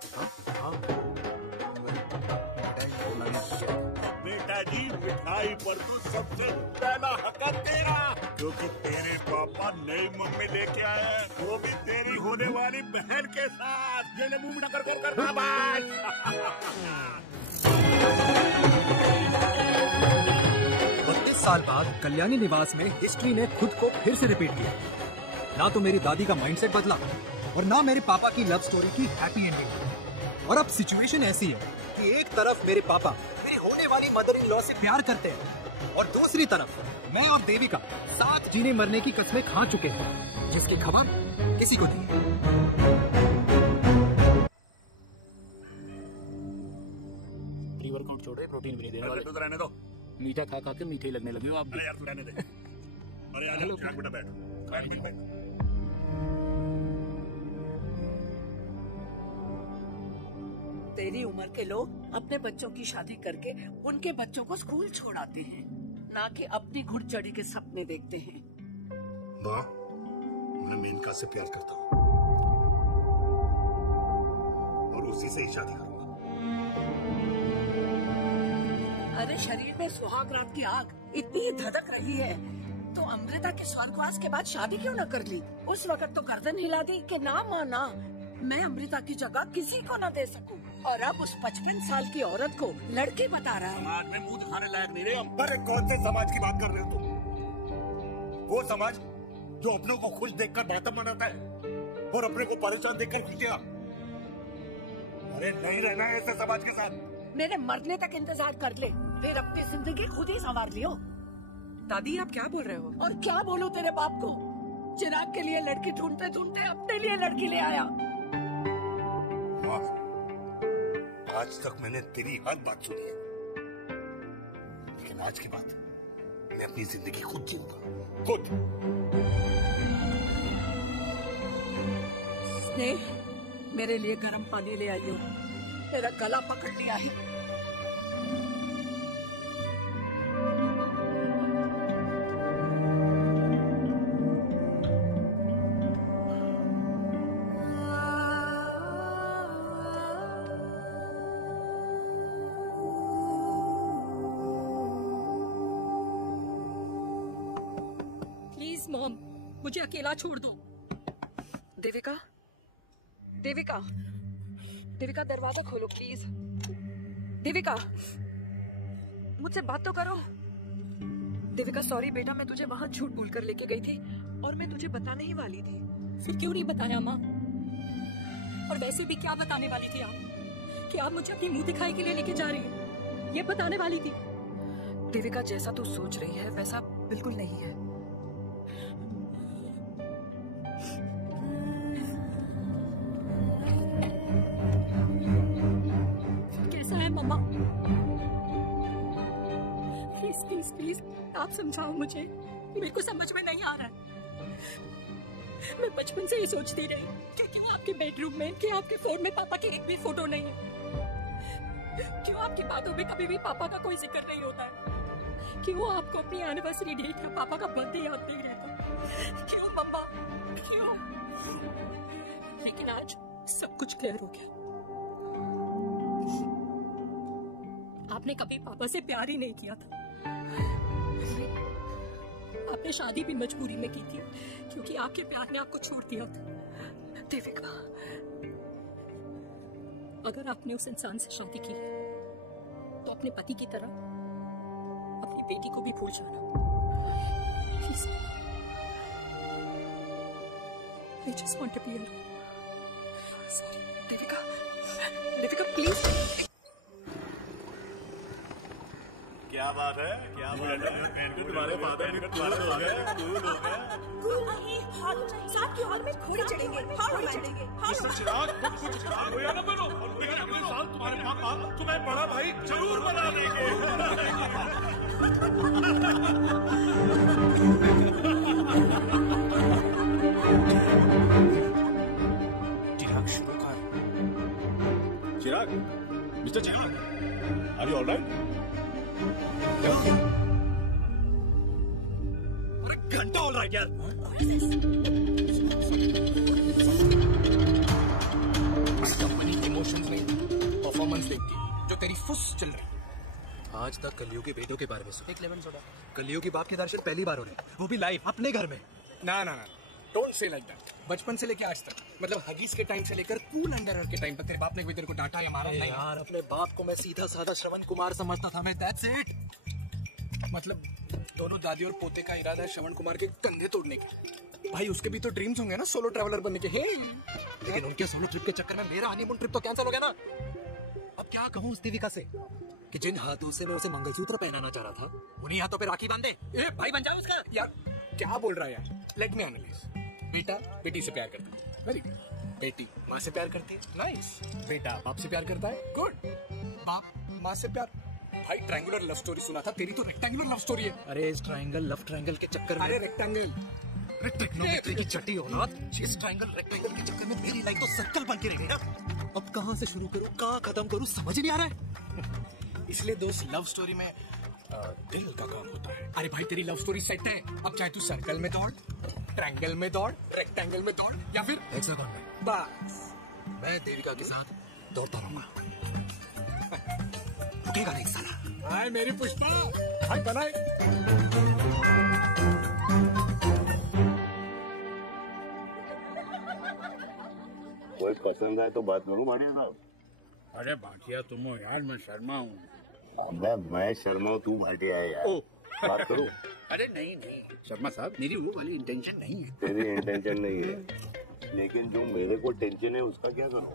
बेटा जी, मिठाई पर तो सबसे पहला हक तेरा, क्योंकि तेरे पापा नई मम्मी लेके आए हैं, वो भी तेरी होने वाली बहन के साथ। ये ले मुंह मिठा कर शाबाश। 32 साल बाद कल्याणी निवास में हिस्ट्री ने खुद को फिर से रिपीट किया। ना तो मेरी दादी का माइंडसेट बदला और ना मेरे पापा की लव स्टोरी की हैप्पी एंडिंग। और अब सिचुएशन ऐसी है कि एक तरफ मेरे पापा मेरी होने वाली मदर इन लॉ से प्यार करते हैं, और दूसरी तरफ मैं और देविका साथ जीने मरने की कस्में खा चुके हैं, जिसकी खबर किसी को नहीं। प्री-वर्कआउट छोड़ रहे, प्रोटीन भी नहीं देने वाले। तो रहने दो। मीठा खा खा के मीठे ही लगने लगे हो आप भी। अरे यार, तू रहने दे। अरे यार, चिराग बेटा बैठ। तेरी उम्र के लोग अपने बच्चों की शादी करके उनके बच्चों को स्कूल छोड़ाते हैं, ना कि अपनी घुड़चढ़ी के सपने देखते हैं। माँ, मैं मेनका से प्यार करता हूँ और उसी से ही शादी करूंगा। अरे शरीर में सुहाग रात की आग इतनी धधक रही है तो अमृता के स्वर्गवास के बाद शादी क्यों न कर ली? उस वक्त तो गर्दन हिला दी कि ना माना, मैं अमृता की जगह किसी को न दे सकूं। और अब उस 55 साल की औरत को लड़की बता रहा है। समाज में मुंह दिखाने लायक नहीं रहे हम। अरे कौन से समाज की बात कर रहे हो तुम? वो समाज जो अपनों को खुश देखकर मातम मनाता है और अपने को परेशान देखकर खुशियां। अरे नहीं रहना है ऐसे समाज के साथ। मेरे मरने तक इंतजार कर ले, फिर अपनी जिंदगी खुद ही संवार लियो। दादी आप क्या बोल रहे हो? और क्या बोलूं तेरे बाप को? चिराग के लिए लड़की ढूंढते ढूंढते अपने लिए लड़की ले आया। आज तक मैंने तेरी हर बात सुनी है, लेकिन आज के बाद मैं अपनी जिंदगी खुद जीऊंगा, खुद। स्नेह, मेरे लिए गर्म पानी ले आई हो, मेरा गला पकड़ लिया है। मॉम, मुझे अकेला छोड़ दो। देविका, देविका, देविका दरवाजा खोलो प्लीज। देविका, मुझसे बात तो करो। देविका सॉरी बेटा, मैं तुझे वहां झूठ बोलकर लेके गई थी और मैं तुझे बताने ही वाली थी। फिर क्यों नहीं बताया माँ? और वैसे भी क्या बताने वाली थी आप कि आप मुझे अपनी मुंह दिखाई के लिए लेके जा रही हैं? ये बताने वाली थी। देविका जैसा तू सोच रही है वैसा बिल्कुल नहीं है। कैसा है मम्मा? प्लीज प्लीज प्लीज आप समझाओ मुझे, मेरे को समझ में नहीं आ रहा है। मैं बचपन से ही सोचती रही कि क्यों आपके बेडरूम में, कि आपके फोन में पापा की एक भी फोटो नहीं है, क्यों आपकी बातों में कभी भी पापा का कोई जिक्र नहीं होता है, क्यों आपको अपनी एनिवर्सरी डेट या पापा का बर्थडे याद नहीं रहता, क्यों मम्मा क्यों? लेकिन आज सब कुछ क्लियर हो गया। आपने कभी पापा से प्यार ही नहीं किया था। आपने शादी भी मजबूरी में की थी क्योंकि आपके प्यार ने आपको छोड़ दिया था। देविका, अगर आपने उस इंसान से शादी की है तो अपने पति की तरह अपनी बेटी को भी भूल जाना please. I just want to be alone. Sorry, Devika, Devika please. क्या बात है, क्या बात है? तुम्हारे फादर भी कूल हो गए, कूल हो गए। कूल नहीं, हॉट। साथ के हॉल में घोड़े चढ़ेंगे, घोड़े चढ़ेंगे। चिराग, कुछ चिराग होया ना बनो। अगले साल तुम्हारे पापा तुम्हें बड़ा भाई जरूर बना देंगे। चिराग शुरू कर। Chirag, mister Chirag, are you alright? अरे घंटा ऑल राइट यार। कंपनी इमोशंस नहीं, परफॉर्मेंस देखती है जो तेरी फुस चल रही। आज तक कलियुग के बेटों के बारे में सुना। एक लेमन सोडा। कलियुग की बाप के दर्शन पहली बार हो रहे, वो भी लाइव अपने घर में। ना ना ना, डोंट से लाइक दैट। बचपन से लेके आज तक, मतलब हगीज के टाइम से लेकर कूल अंडरवेयर के टाइम तक तेरे बाप ने कोई तेरे को डांटा या मारा नहीं? यार अपने बाप को मैं सीधा साधा श्रवण कुमार समझता था मैं, दैट्स इट। मतलब दोनों दादी और पोते का इरादा है श्रवण कुमार के कंधे तोड़ने के। भाई उसके भी तो ड्रीम्स होंगे ना सोलो ट्रैवलर बनने के। लेकिन उनके सोलो ट्रिप के चक्कर में मेरा हनीमून ट्रिप तो कैंसिल हो गया ना। अब क्या कहूँ उस देविका से कि जिन हाथों से मैं उसे मंगलसूत्र पहनाना चाह रहा था उन्हीं हाथों पे राखी बांधे। ए भाई बन जाओ उसका। यार क्या बोल रहा है यार? Let me analyse. बेटा बेटी से प्यार करता है, वेरी गुड। बेटी माँ से प्यार करती है, नाइस। बेटा बाप से प्यार करता है, गुड। बाप माँ से प्यार। भाई ट्रायंगुलर लव स्टोरी सुना था, तेरी तो रेक्टेंगुलर लव स्टोरी है। अरे इस ट्रायंगल लव ट्रायंगल के चक्कर में, अरे रेक्टेंगल ट्रिग्नोमेट्री की छठी औलाद, इस ट्रायंगल रेक्टेंगल के चक्कर में मेरी लाइफ तो सर्कल बन के रह गई ना। अब कहाँ से शुरू करूँ, कहाँ खत्म करूँ, समझ ही नहीं आ रहा है। इसलिए दोस्त लव स्टोरी में दिल का काम होता है। अरे भाई तेरी लव स्टोरी सेट है, अब चाहे तू सर्कल में दौड़, ट्रायंगल में दौड़, रेक्टेंगल में दौड़ या फिर हेक्सागन में, बस मैं देविका के साथ दौड़ता रहूंगा। रुकेगा नहीं साला। हाय मेरी पुष्पा, हाय बनाए। कोई पसंद आए तो बात करूं भाटिया साहब? अरे भाटिया तुम हो यार, मैं शर्मा हूँ। अबे मैं शर्मा हूँ, तू भाटिया है यार। बात करो। अरे नहीं नहीं शर्मा साहब, मेरी वो वाली इंटेंशन नहीं है। तेरी इंटेंशन नहीं है, लेकिन जो मेरे को टेंशन है उसका क्या करूं?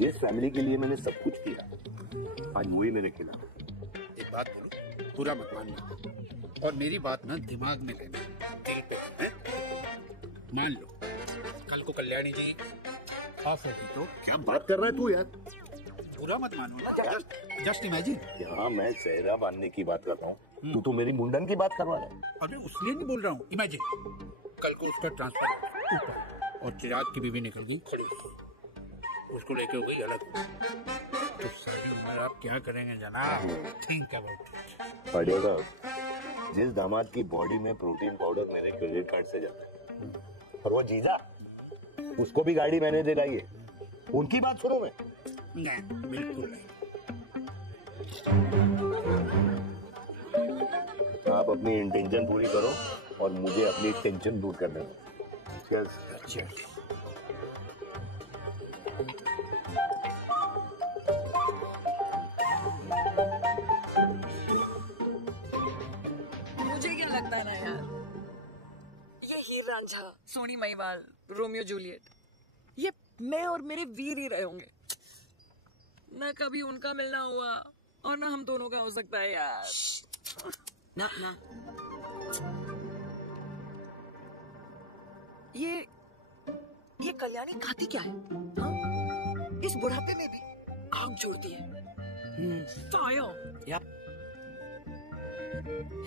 ये फैमिली के लिए मैंने सब कुछ किया, आज वही मेरे खिलाफ। बात बोलूं, बुरा मत मानना और मेरी बात ना दिमाग में लेना, दिल पे है? मान लो कल को कल्याणी जी ऑफ होगी तो क्या बात कर रहा है तू यार? बुरा मत मानो ना, जस्ट इमेजिन। यहाँ मैं सेहरा बांधने की बात कर रहा हूँ, तू तो मेरी मुंडन की बात करवा रहा है। अरे उसलिए नहीं बोल रहा हूँ, इमेजिन कल को उसका ट्रांसफर ऊपर और चिराग की बीवी निकल गई खड़ी, उसको लेके हो गई अलग, तो सारी उम्र आप क्या करेंगे जनाब? Think about it. पड़ेगा जिस दामाद की बॉडी में प्रोटीन पाउडर मेरे क्रेडिट कार्ड से जाता है, और वो जीजा, उसको भी गाड़ी मैंने दिलाई है, उनकी बात सुनो मैं। नहीं, बिल्कुल नहीं। आप अपनी इंटेंशन पूरी करो और मुझे अपनी टेंशन दूर कर देना। अच्छा मुझे क्या लगता है ना यार, ये हीर रांझा, सोनी महिवाल, रोमियो जूलियट, ये मैं और मेरे वीर ही रहे होंगे। ना कभी उनका मिलना हुआ और ना हम दोनों का हो सकता है यार। ना ना ये कल्याणी खाती क्या है हा? इस बुढ़ापे में भी आग जोड़ती है। फायर।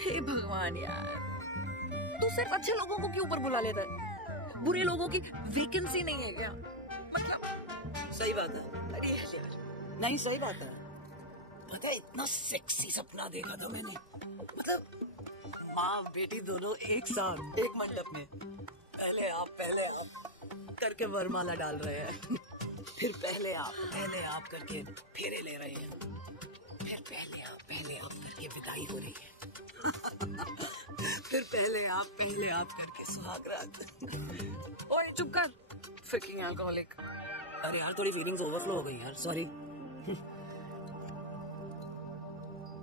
हे भगवान यार, तू सिर्फ अच्छे लोगों को क्यों ऊपर बुला लेता है? बुरे लोगों की वैकेंसी नहीं है क्या? मतलब सही बात है। अरे यार नहीं, सही बात है। पता है इतना सेक्सी सपना देखा था मैंने, मतलब माँ बेटी दोनों एक साथ एक मंडप में, पहले आप करके वरमाला डाल रहे हैं, फिर पहले आप करके फेरे ले रहे हैं, फिर पहले आप करके विदाई हो रही है, फिर पहले आप करके सुहागरात। ओए चुप कर, फकिंग अल्कोहलिक। अरे यार थोड़ी फीलिंग्स ओवरफ्लो हो गई यार, सॉरी।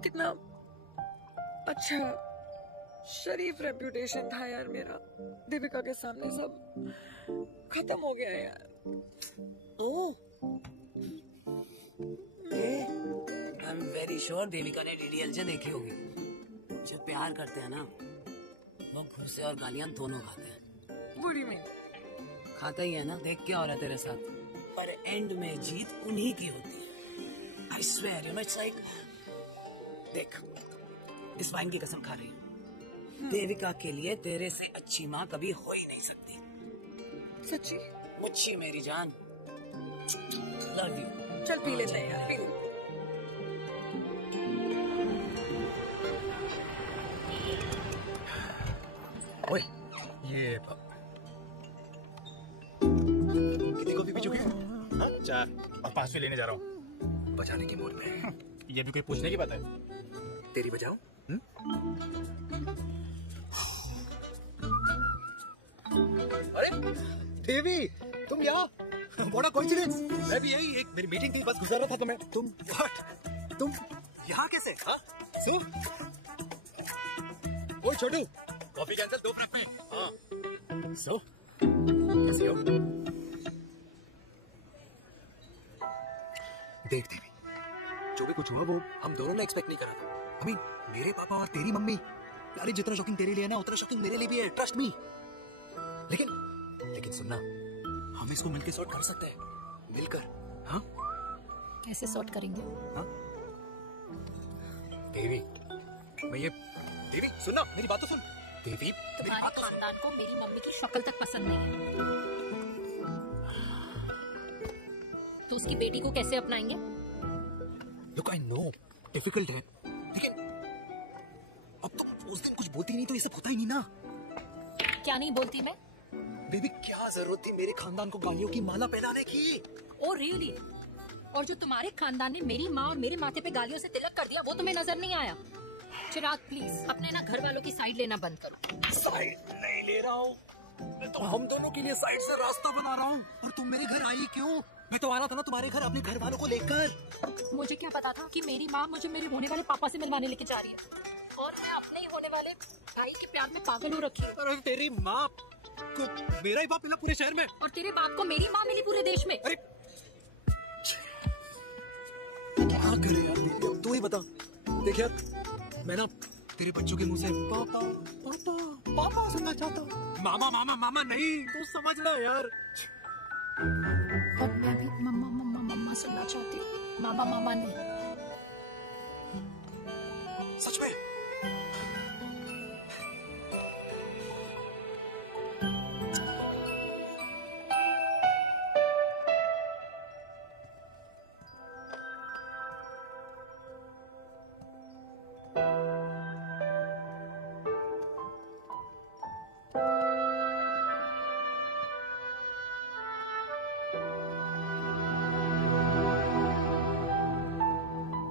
कितना अच्छा शरीफ रेप्यूटेशन था यार मेरा, दीपिका के सामने सब खत्म हो गया यार। I am very sure Devika ने डीडीएलजे देखी होगी। जब प्यार करते हैं ना, वो घुसे और गालियां दोनों खाते हैं। बुरी में खाता ही है ना, देख क्या हो रहा है तेरे साथ, पर एंड में जीत उन्हीं की होती है। I swear, you know it's like, देख इस वाइन की कसम खा रही हूँ, देविका के लिए तेरे से अच्छी माँ कभी हो ही नहीं सकती। सच्ची? मुच्छी मेरी जान, लव यू। चल पी लेते हैं यार, पी ले। ओए, ये कितनी कॉफी पी चुके हैं? 4 और 5 लेने जा रहा हूँ। बचाने की मूड में। ये भी कोई पूछने की बात है? तेरी बजाओ। अरे देवी, तुम यहाँ? बड़ा कोइंसिडेंस। मैं भी यही एक मेरी मीटिंग थी, बस गुजर रहा था तो मैं तुम यहाँ कैसे? हाँ सो ओए छोटू, कॉफी कैंसिल 2 फ्रैक में। हाँ सो कैसे हो? देख देवी, जो भी कुछ हुआ वो हम दोनों ने एक्सपेक्ट नहीं करा था। I mean, मेरे पापा और तेरी मम्मी, अरे जितना शॉकिंग तेरे लिए है ना, उतना शॉकिंग मेरे लिए भी है, ट्रस्ट मी। लेकिन सुनना, हम इसको मिलकर सॉर्ट कर सकते हैं, मिलकर। हाँ कैसे सॉर्ट करेंगे? हाँ देवी, देवी सुनना, मेरी बात तो सुन। देवी, तुम्हारे खानदान को मेरी मम्मी की शक्ल तक पसंद नहीं है, तो उसकी बेटी को कैसे अपनाएंगे? Look, I know, difficult है, लेकिन अब तो उस दिन कुछ बोलती नहीं तो ये सब होता ही नहीं ना। क्या नहीं बोलती मैं? बेबी क्या जरूरत थी मेरे खानदान को गालियों की माला पहनाने की? Oh really? और जो तुम्हारे खानदान ने मेरी माँ और मेरे माथे पे गालियों से तिलक कर दिया, वो तुम्हें नजर नहीं आया? चिराग प्लीज अपने ना घर वालों की साइड लेना बंद करो। साइड नहीं ले रहा हूँ, मैं तो हम दोनों के लिए साइड से रास्ता बना रहा हूँ। और तुम मेरे घर आई क्यों? मैं तो आ रहा था ना तुम्हारे घर अपने घर वालों को लेकर। मुझे क्या पता था कि मेरी माँ मुझे मेरे होने वाले पापा से मिलवाने लेके जा रही है, और मैं अपने ही होने वाले भाई के प्यार में पागल हो रखी हूँ। अरे तेरी माँ को मेरा ही बाप मिला पूरे शहर में, और तेरे बाप को मेरी माँ मिली पूरे देश में। अरे क्या करे यार, तू ही बता देखिए मैं ना तेरे बच्चों के मुंह से पापा पापा पापा सुनना चाहता हूँ। मामा मामा मामा नहीं, तू समझ ले यार। और मैं भी मम्मा मम्मा मम्मा सुनना चाहती हूँ, मामा मामा नहीं। सच में?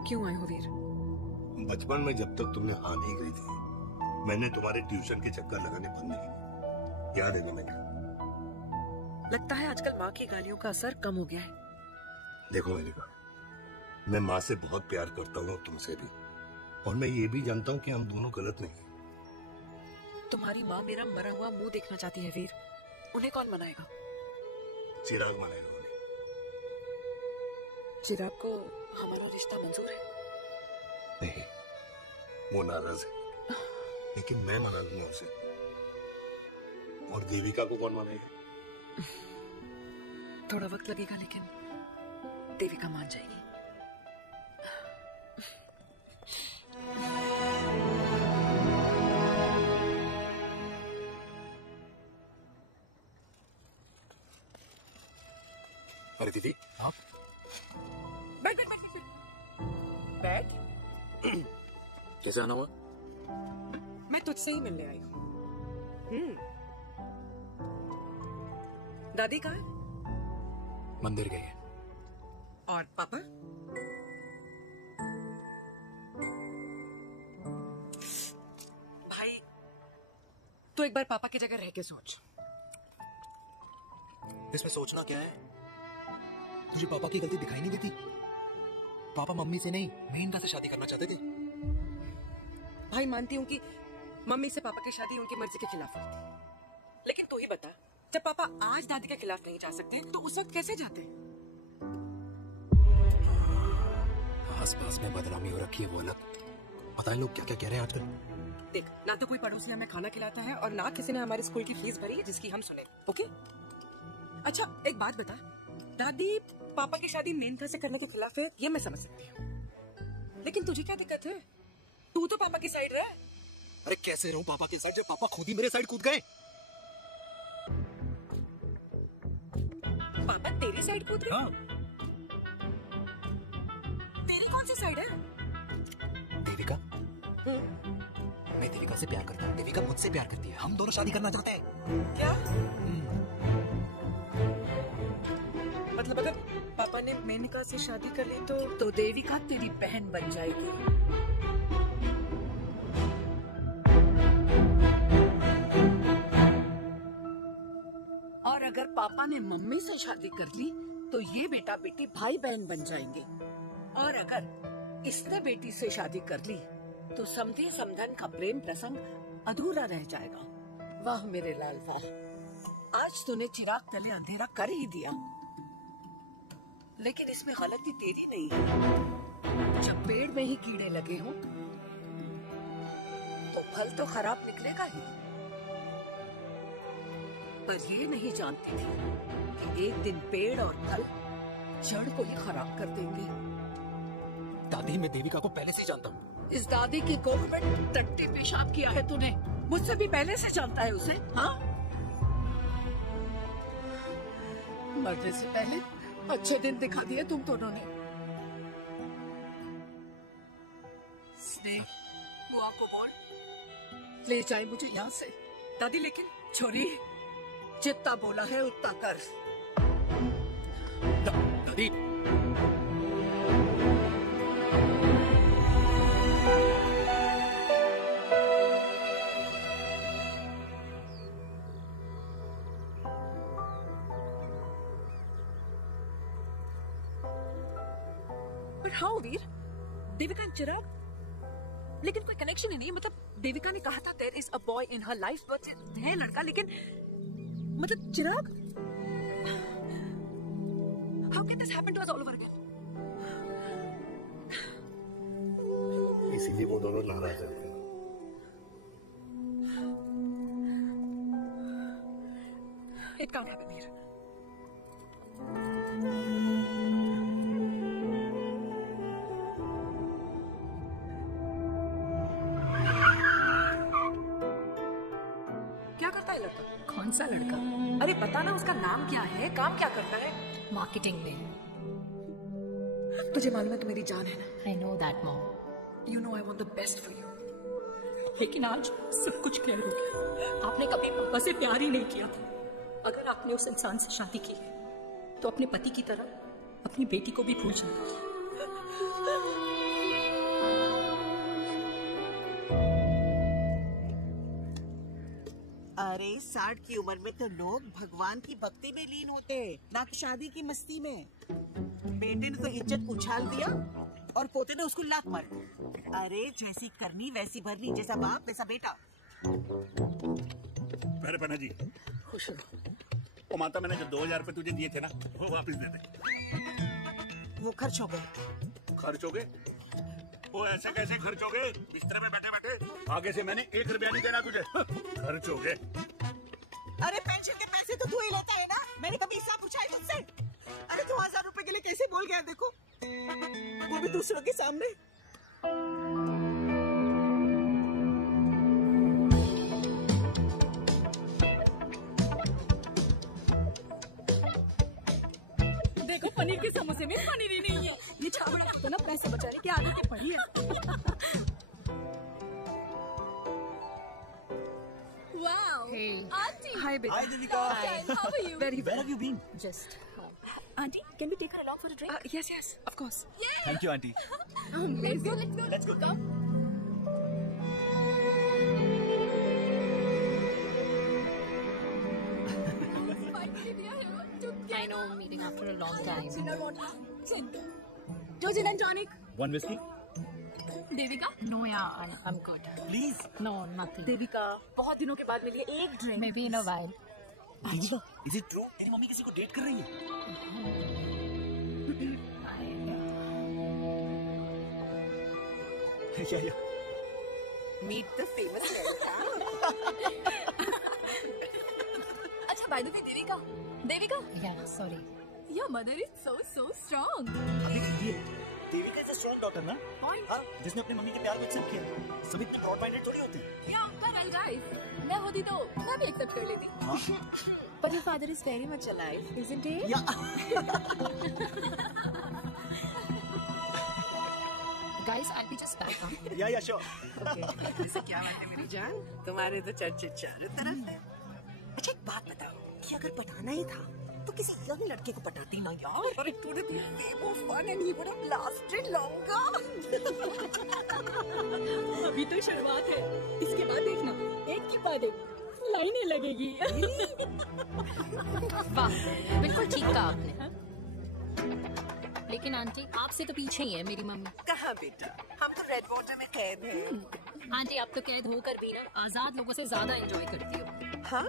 क्यों आए हो वीर? बचपन में जब तक तुमने हाँ नहीं कही थी, मैंने तुम्हारे ट्यूशन के चक्कर लगाने बंद नहीं किए। याद है ना मैंने? लगता है आजकल माँ की गालियों का असर कम हो गया है। देखो मेलिका, मैं माँ से बहुत प्यार करता हूँ, तुमसे भी, और मैं ये भी जानता हूँ कि हम दोनों गलत नहीं। तुम्हारी माँ मेरा मरा हुआ मुंह देखना चाहती है वीर। उन्हें कौन मनाएगा? चिराग मनाएगा उन्हें। चिराग को हमारा रिश्ता मंजूर है? नहीं, वो नाराज है, लेकिन मैं मना लूंगा उसे। और देविका को कौन मानेगा? थोड़ा वक्त लगेगा, लेकिन देविका मान जाएगी। अरे दीदी आप बैठ बैठ बैठ। कैसे आना हुआ? मैं तुझसे ही मिलने आई हूँ। दादी कहाँ है? मंदिर गई है। और पापा? भाई तू एक बार पापा की जगह रह के सोच। इसमें सोचना क्या है? तुझे पापा की गलती दिखाई नहीं देती? पापा मम्मी से नहीं, मेनका से शादी करना चाहते थे। भाई मानती हूँ कि मम्मी से पापा की शादी उनकी मर्जी के खिलाफ हुई थी, लेकिन तू ही बता, जब पापा आज दादी के खिलाफ नहीं जा सकते तो उस वक्त कैसे जाते? आस-पास में बदनामी हो रखी है, वो अलग। पता है लोग क्या क्या कह रहे हैं आजकल? देख, ना तो कोई पड़ोसी हमें खाना खिलाता है और ना किसी ने हमारे स्कूल की फीस भरी है जिसकी हम सुने। ओके? अच्छा एक बात बता, दादी पापा की शादी मेनका से करने के खिलाफ है, ये मैं समझ सकती हूँ, लेकिन तुझे क्या दिक्कत है? तू तो पापा की साइड रह। अरे कैसे रहूं पापा के साइड जब पापा खुद ही मेरे साइड कूद गए? पापा तेरी साइड कूद गए? हाँ। तेरी कौन सी साइड है? देविका, मैं देविका से प्यार करता हूँ, देविका मुझसे प्यार करती है, हम दोनों शादी करना चाहते हैं। क्या? मतलब अगर पापा ने मेनका से शादी कर ली तो देविका तेरी बहन बन जाएगी। और अगर पापा ने मम्मी से शादी कर ली तो ये बेटा बेटी भाई बहन बन जाएंगे। और अगर इसने बेटी से शादी कर ली तो समधि समधन का प्रेम प्रसंग अधूरा रह जाएगा। वाह मेरे लाल वाह, आज तूने चिराग तले अंधेरा कर ही दिया, लेकिन इसमें गलती तेरी नहीं है। जब पेड़ में ही कीड़े लगे हों तो फल तो खराब निकलेगा ही। पर ये नहीं जानती थी कि एक दिन पेड़ और फल जड़ को ही खराब कर देंगे। दादी मैं देविका को पहले से ही जानता हूँ। इस दादी की कोख में टट्टी पेशाब किया है तूने, मुझसे भी पहले से जानता है उसे। हाँ, मरने से पहले अच्छे दिन दिखा दिए तुम दोनों ने। स्नेह, बुआ को बोल ले जाए मुझे यहाँ से। दादी लेकिन छोरी, जितना बोला है उतना कर। दादी हाउ वीर? देविका एंड चिराग, लेकिन कोई कनेक्शन ही नहीं। मतलब देविका ने कहा था there is a boy in her life, but है लड़का, लेकिन मतलब Chirag, how can this happen to us all over again? इसीलिए दोनों नाराज रहते हैं। It can't happen here. क्या करता है लड़का? कौन सा लड़का? अरे पता ना उसका नाम क्या है, काम क्या करता है? मार्केटिंग में। तुझे मालूम है तू मेरी जान है ना? I know that mom. You know I want the best for you. लेकिन आज सब कुछ क्लियर हो गया। आपने कभी पापा से प्यार ही नहीं किया था। अगर आपने उस इंसान से शादी की है तो अपने पति की तरह अपनी बेटी को भी भूल जाना। अरे 60 की उम्र में तो लोग भगवान की भक्ति में लीन होते हैं, ना कि शादी की मस्ती में। बेटे ने तो इज्जत उछाल दिया और पोते ने उसको लात मारी। अरे जैसी करनी वैसी भरनी, जैसा बाप वैसा बेटा। मेरे पन्ना जी खुश रहो। ओ माता, मैंने जो 2000 रुपए तुझे दिए थे ना, वो वापस दे दे। वो खर्च हो गए। खर्च हो गए? वो ऐसे कैसे खर्च हो गए? बिस्तर में बैठे बैठे आगे से मैंने 1 रुपया नहीं देना तुझे। खर्च हो गए। अरे पेंशन के पैसे तो तू ही लेता है ना, मैंने कभी हिसाब पूछा है तुझसे? अरे 2000 रुपए के लिए कैसे बोल गया देखो, वो भी दूसरों के सामने। देखो पनीर के समोसे में पनीर ही नहीं है। ये छाबड़ा तो ना पैसे बचाने की आदत पड़ी है। Wow. Hey. Auntie. Hi baby. Hi Devika. Hi. How are you? Very Where well. have you been? Just Auntie, can we take her along for a drink? Yes, yes, of course. Thank you, auntie. Let's go. Let's go. Let's go. Come. I know, meeting after a long time. Two gin and tonic. One whiskey, Devika. No, yeah, I'm good. please. No, nothing. Devika, बहुत दिनों के बाद मिली है, एक drink. Maybe in a while. Devika, is it true? तेरी mummy किसी को date कर रही है? Yeah. Meet the famous अच्छा, by the way, Devika. Devika, Yeah, sorry. your mother is so strong. Devika is a strong daughter ना? Point. हाँ, जिसने अपनी मम्मी के प्यार को एक्सेप्ट किया। सभी ब्रॉड माइंडेड थोड़ी होते हैं। Yeah, but guys, मैं होती तो मैं भी एक्सेप्ट कर लेती। But your father is very much alive, isn't he? Guys, I'll be just back. Huh? Yeah, sure. ऐसा क्या बात है मेरी जान, तुम्हारे तो चर्चे चारों तरफ। अच्छा एक बात बताओ कि अगर पटाना ही था तो किसी यंग लड़के को पटाती ना यार। अरे तूने तो ये वो fun and he would have lasted longer. अभी तो शुरुआत है, इसके बाद देखना एक के बाद एक लाइनें लगेगी। वाह, बिल्कुल ठीक कहा आपने। लेकिन आंटी, आपसे तो पीछे ही है मेरी मम्मी। कहाँ बेटा, हम तो रेड वाटर में कैद हैं। आंटी, आप तो कैद होकर भी ना आजाद लोगों से ज्यादा एंजॉय करती हो। हाँ?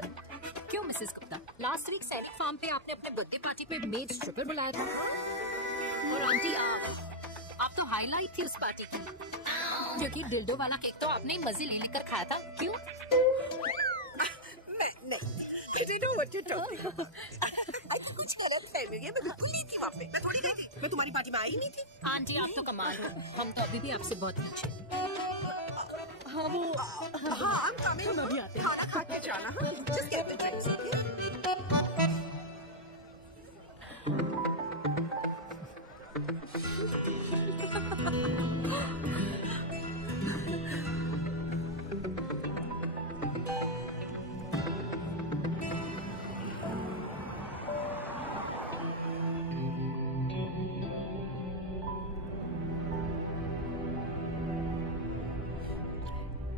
क्यों मिसेस गुप्ता? लास्ट वीक सैनिक फार्म पे आपने अपने बर्थडे पार्टी पे मेड स्ट्रिपर बुलाया था। और आंटी, आप तो हाईलाइट थी उस पार्टी की, क्योंकि डिल्डो वाला केक तो आपने मजे ले लेकर खाया था। क्यों? नहीं, I don't know what you're talking about. I think कुछ गलत फहमी है, मैं बिल्कुल नहीं थी वहाँ पे, मैं थोड़ी गई थी, मैं तुम्हारी पार्टी में आई नहीं थी। आंटी, आप तो कमाल हो, हम तो अभी भी आपसे बहुत पीछे। हाँ वो हाँ, हम कमिंग, अभी आते हैं। खाना खा के जाना, हाँ? Just get the drinks, okay?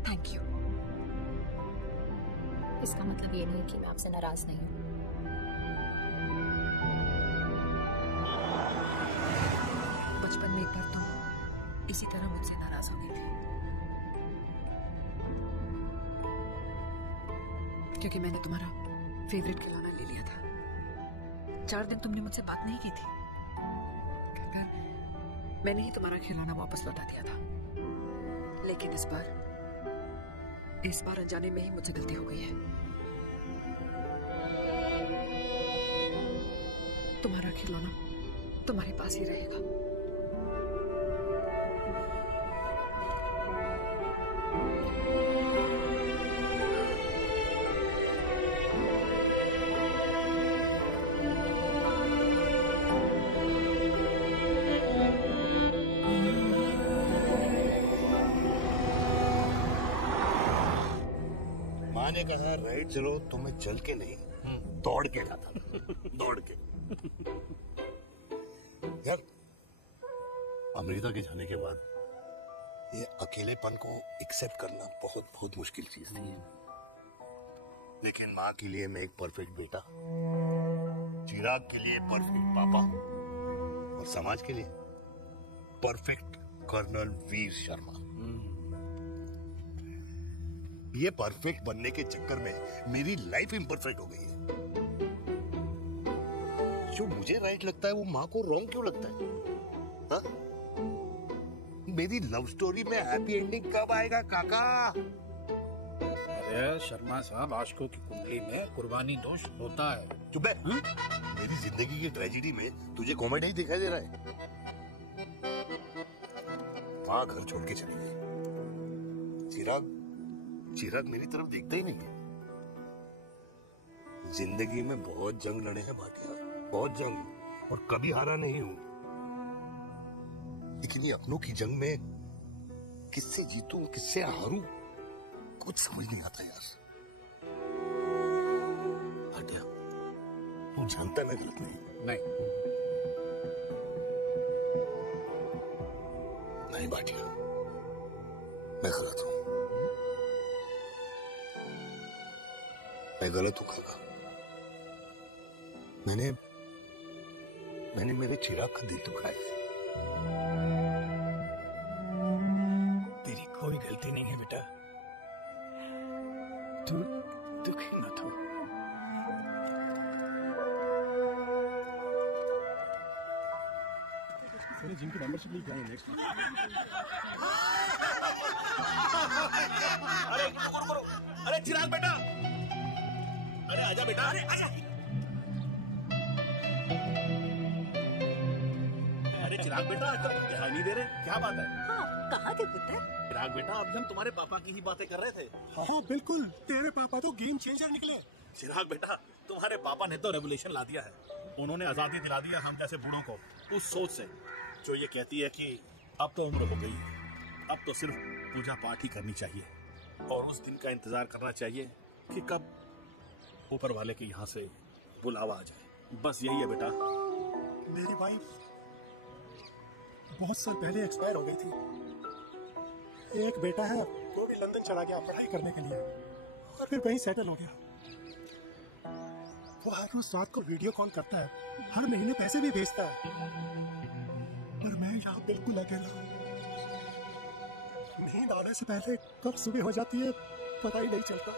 Thank you. इसका मतलब ये नहीं कि मैं आपसे नाराज नहीं हूँ। बचपन में एक बार तुम इसी तरह मुझसे नाराज हो गई थी, क्योंकि मैंने तुम्हारा फेवरेट खिलौना ले लिया था। 4 दिन तुमने मुझसे बात नहीं की थी, कहकर मैंने ही तुम्हारा खिलौना वापस लौटा दिया था। लेकिन इस बार अनजाने में ही मुझसे गलती हो गई है। तुम्हारा खिलौना तुम्हारे पास ही रहेगा। माँ ने कहा राइट चलो तो मैं चल के नहीं दौड़ के जाता दौड़ के। यार अमेरिका के जाने के बाद ये अकेलेपन को एक्सेप्ट करना बहुत बहुत मुश्किल चीज थी। लेकिन माँ के लिए मैं एक परफेक्ट बेटा, चिराग के लिए परफेक्ट पापा और समाज के लिए परफेक्ट कर्नल वीर शर्मा। ये परफेक्ट बनने के चक्कर में मेरी लाइफ इम्परफेक्ट हो गई है। जो मुझे राइट लगता है वो माँ को रॉन्ग क्यों लगता है? हा? मेरी लव स्टोरी में हैप्पी एंडिंग कब आएगा काका? अरे शर्मा साहब, आशिकों की कुंडली में कुर्बानी दोष होता है। चुप है। मेरी जिंदगी की ट्रेजेडी में तुझे कॉमेडी ही दिखाई दे रहा है। माँ घर छोड़ के चली गई। चिराग मेरी तरफ देखता ही नहीं है। जिंदगी में बहुत जंग लड़े हैं भाटिया, बहुत जंग, और कभी हारा नहीं हूं। लेकिन ये अपनों की जंग में किससे जीतूं किससे हारूं कुछ समझ नहीं आता यार। भाटिया तू जानता मैं गलत नहीं भाटिया, मैं गलत हूं। मैं गलत हूं काका। मैंने मेरे चिराग का दिल दुखाया। तेरी कोई गलती नहीं है बेटा, तू दुखी मत हो। जिम की मेंबरशिप ली जाए नेक्स्ट। अरे रुको, अरे चिराग बेटा, अरे आजा बेटा, अरे चिराग बेटा, ध्यान नहीं दे रहे, क्या बात है? हाँ, कहाँ थे पुत्र? चिराग बेटा, अभी हम तुम्हारे पापा की ही बातें कर रहे थे। हाँ बिल्कुल, तेरे पापा तो गेम चेंजर निकले। चिराग बेटा, तुम्हारे पापा ने तो रेवोल्यूशन ला दिया है। उन्होंने आजादी दिला दिया हम जैसे बूढ़ों को, उस सोच से जो ये कहती है कि अब तो उम्र हो गई है, अब तो सिर्फ पूजा पाठ ही करनी चाहिए और उस दिन का इंतजार करना चाहिए कि कब ऊपर वाले के यहाँ से बुलावा आ जाए। बस यही है बेटा। मेरी वाइफ बहुत साल पहले एक्सपायर हो गई थी। एक बेटा है, वो भी लंदन चला गया पढ़ाई करने के लिए और फिर कहीं सेटल हो गया। वो हर रोज रात को वीडियो कॉल करता है, हर महीने पैसे भी भेजता है, पर मैं यहाँ बिल्कुल अकेला। नींद आने से पहले कब सुबह हो जाती है पता ही नहीं चलता।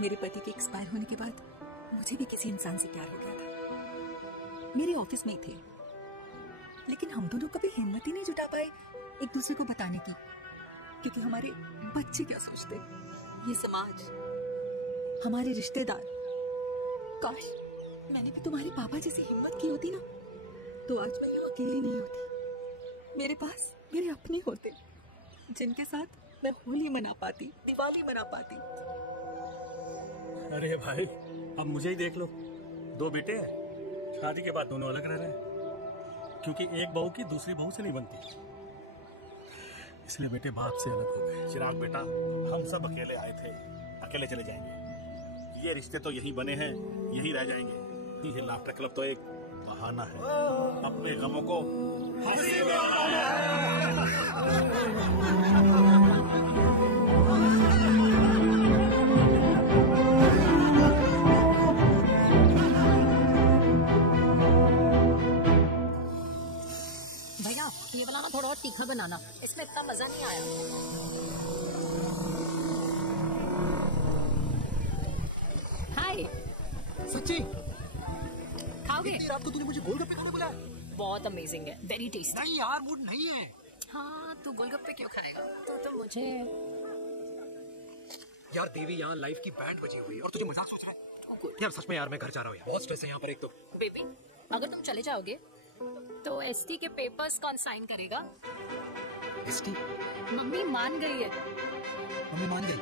मेरे पति के एक्सपायर होने के बाद मुझे भी किसी इंसान से प्यार हो गया था। मेरे ऑफिस में ही थे, लेकिन हम दोनों कभी हिम्मत ही नहीं जुटा पाए एक दूसरे को बताने की, क्योंकि हमारे बच्चे क्या सोचते, ये समाज, हमारे रिश्तेदार। काश मैंने भी तुम्हारे पापा जैसी हिम्मत की होती ना, तो आज मैं यहाँ अकेली नहीं होती। मेरे पास मेरे अपने होते, जिनके साथ मैं होली मना पाती, दिवाली मना पाती। अरे भाई, अब मुझे ही देख लो, 2 बेटे हैं, शादी के बाद दोनों अलग रह रहे हैं, क्योंकि एक बहू की दूसरी बहू से नहीं बनती, इसलिए बेटे बाप से अलग हो गए। चिराग बेटा, हम सब अकेले आए थे, अकेले चले जाएंगे। ये रिश्ते तो यही बने हैं, यही रह जाएंगे। ये लाफ्टर क्लब तो एक बहाना है अपने गमों को हंसी में भैया, ये वाला ना थोड़ा और तीखा बनाना, इसमें इतना मजा नहीं आया। हाय, सच्ची? खाओगे? इतनी रात को तूने मुझे गोलगप्पे खाने बुलाया? बहुत अमेजिंग है, वेरी टेस्टी। नहीं यार, मूड नहीं है। हाँ, तू गोलगप्पे क्यों खाएगा? तो मुझे यार देवी, यहाँ लाइफ की बैंड बजी हुई है और तुझे मजाक सोच रहा है? यार सच में यार, मैं घर जा रहा हूँ यार, बहुत स्ट्रेस है यहाँ पर। एक तो बेबी, अगर तुम चले जाओगे तो एसटी के पेपर्स कौन साइन करेगा? एसटी? मम्मी मान गई है। मम्मी मान गई?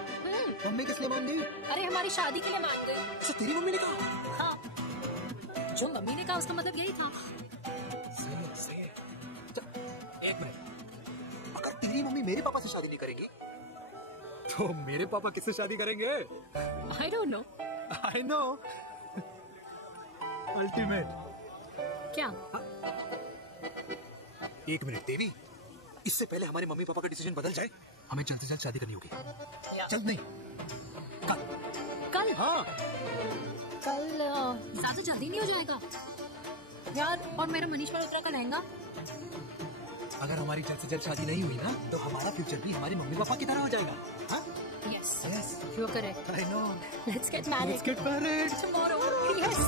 मम्मी किस लिए मान गई? अरे हमारी शादी के लिए मान गई। अच्छा, तेरी मम्मी ने कहा? हाँ, जो मम्मी ने कहा उसका मतलब यही था। सही है। एक मिनट, अगर तेरी मम्मी मेरे पापा से शादी नहीं करेंगी तो मेरे पापा किससे शादी करेंगे? I don't know. I know. Ultimate. क्या? एक मिनट देवी, इससे पहले हमारे मम्मी पापा का डिसीजन बदल जाए, हमें जल्द से जल्द शादी करनी होगी। जल्द नहीं, कल? हाँ, कल ज्यादा जल्दी नहीं हो जाएगा यार? और मेरा मनीष मल्होत्रा का लहंगा? अगर हमारी जल्द से जल्द शादी नहीं हुई ना, तो हमारा फ्यूचर भी हमारे मम्मी पापा की तरह हो जाएगा। हाँ? Yes, you are correct. I know. Let's get married. Let's get married tomorrow. Yes.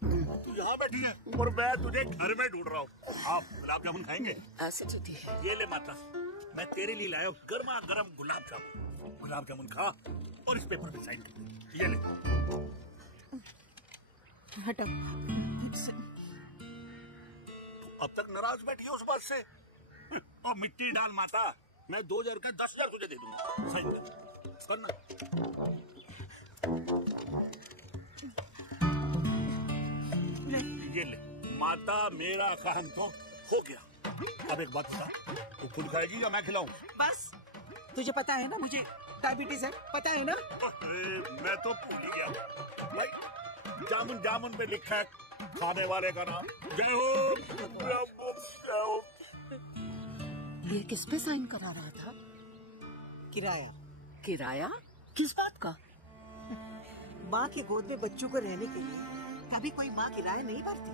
तू यहाँ बैठी है और मैं तुझे घर में ढूंढ रहा हूँ। आप गुलाब जामुन खाएंगे? एसिडिटी है। ये ले माता, मैं तेरे लिए लाया हूँ गर्मा गर्म गुलाब जामुन। गुलाब जामुन खा और इस पेपर पे साइन कर दे। ये ले। हटो। अब तक नाराज बैठी है उस बात से। और मिट्टी डाल माता, मैं 2000 का 10,000 तुझे दे दूंगा। साइन करना। ये ले माता, मेरा काम तो हो गया। अब एक बात बता, तू खुद खाएगी या मैं खिलाऊं? बस, तुझे पता है ना मुझे डायबिटीज है, पता है ना? अरे मैं तो भूल ही गया भाई। जामुन जामुन पे लिखा है खाने वाले का नाम। जय हो, जय हो, जय हो। ये किस पे साइन करा रहा था? किराया। किराया? किस बात का? माँ के गोद में बच्चों को रहने के लिए कभी कोई माँ किराया नहीं भरती,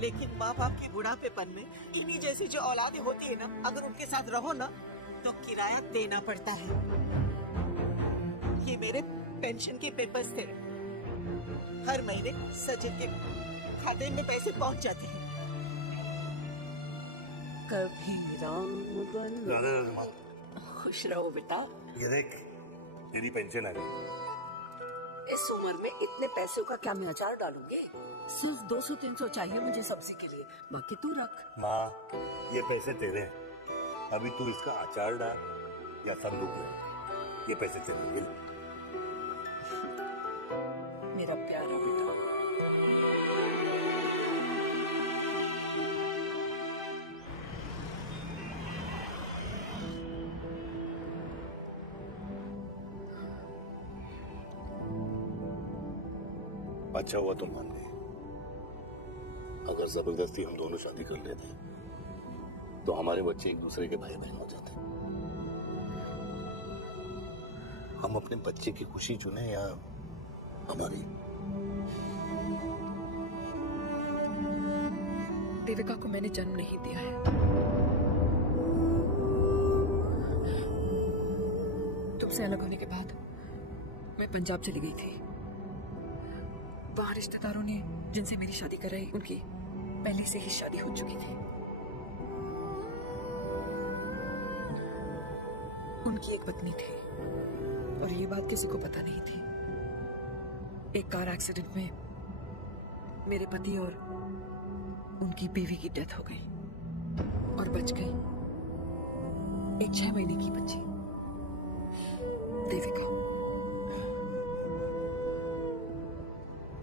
लेकिन माँ बाप के बुढ़ापेपन में इन्हीं जैसी जो औलादें होती है ना, अगर उनके साथ रहो ना तो किराया देना पड़ता है। ये मेरे पेंशन के पेपर्स थे, हर महीने सचिन के खाते में पैसे पहुंच जाते हैं। कभी राम बन। खुश रहो बेटा। ये देख, तेरी पेंशन आ गई। इस उम्र में इतने पैसों का क्या मैं अचार डालूंगी? सिर्फ 200-300 चाहिए मुझे सब्जी के लिए, बाकी तू रख। माँ, ये पैसे तेरे हैं, अभी तू इसका अचार डाल या संदूक ले। ये पैसे तेरे हैं। मेरा प्यारा बेटा। अच्छा हुआ तुम मान गए। अगर जबरदस्ती हम दोनों शादी कर लेते तो हमारे बच्चे एक दूसरे के भाई बहन हो जाते। हम अपने बच्चे की खुशी चुने या हमारी? देविका को मैंने जन्म नहीं दिया है। तुमसे अलग होने के बाद मैं पंजाब चली गई थी। वहां रिश्तेदारों ने जिनसे मेरी शादी कराई, उनकी पहले से ही शादी हो चुकी थी। उनकी एक पत्नी थी और ये बात किसी को पता नहीं थी। एक कार एक्सीडेंट में मेरे पति और उनकी बीवी की डेथ हो गई और बच गई एक 6 महीने की बच्ची, देविका।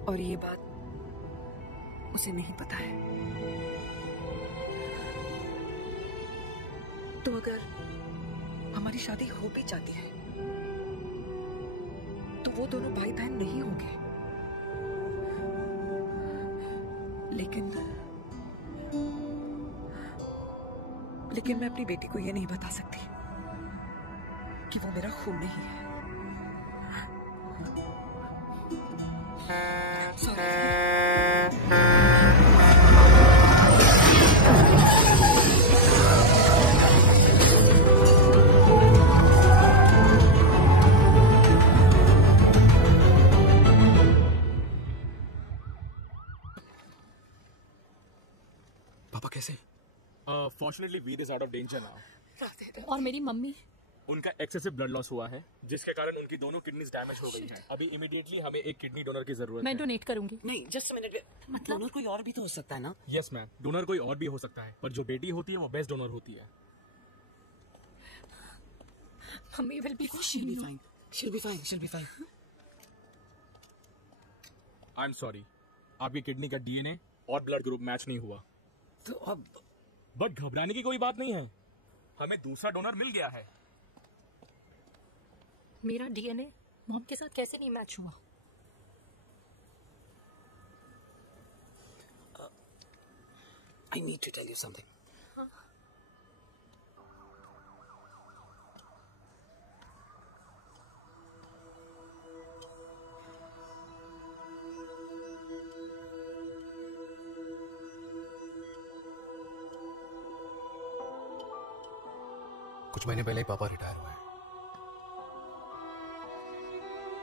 और ये बात उसे नहीं पता है। तो अगर हमारी शादी हो भी जाती है तो वो दोनों भाई बहन नहीं होंगे। लेकिन मैं अपनी बेटी को ये नहीं बता सकती कि वो मेरा खून नहीं है। पापा कैसे? Fortunately Veer is out of danger now. और मेरी मम्मी? उनका एक्सेसिव ब्लड लॉस हुआ है जिसके कारण उनकी दोनों किडनीज डैमेज हो गई हैं। अभी इमीडिएटली हमें एक किडनी डोनर की जरूरत है। मैं डोनेट करूंगी। नहीं, जस्ट मिनट, डोनर कोई और भी तो हो सकता है ना? यस मैम, डोनर कोई और भी हो सकता है, पर जो बेटी होती है वो बेस्ट डोनर होती है। Mummy will be she'll be fine. She'll be fine. She'll be fine. I am sorry, आपकी किडनी का डीएनए और ब्लड ग्रुप मैच नहीं हुआ। तो अब बट घबराने की कोई बात नहीं है, हमें दूसरा डोनर मिल गया है। मेरा डीएनए मॉम के साथ कैसे नहीं मैच हुआ? I need to tell you something. कुछ महीने पहले ही पापा रिटायर हुए,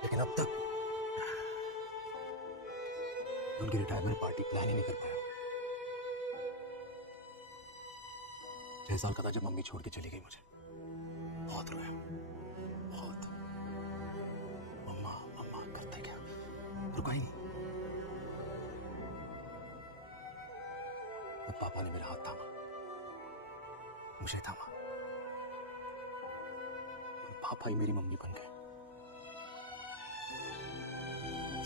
लेकिन अब तक उनकी रिटायरमेंट पार्टी प्लान ही नहीं कर पाया। 6 साल का था जब मम्मी छोड़ के चली गई मुझे। बहुत रोया, बहुत। मम्मा मम्मा करते क्या, रुका ही नहीं। तब पापा ने मेरा हाथ थामा, मुझे थामा। पापा ही मेरी मम्मी बन गए।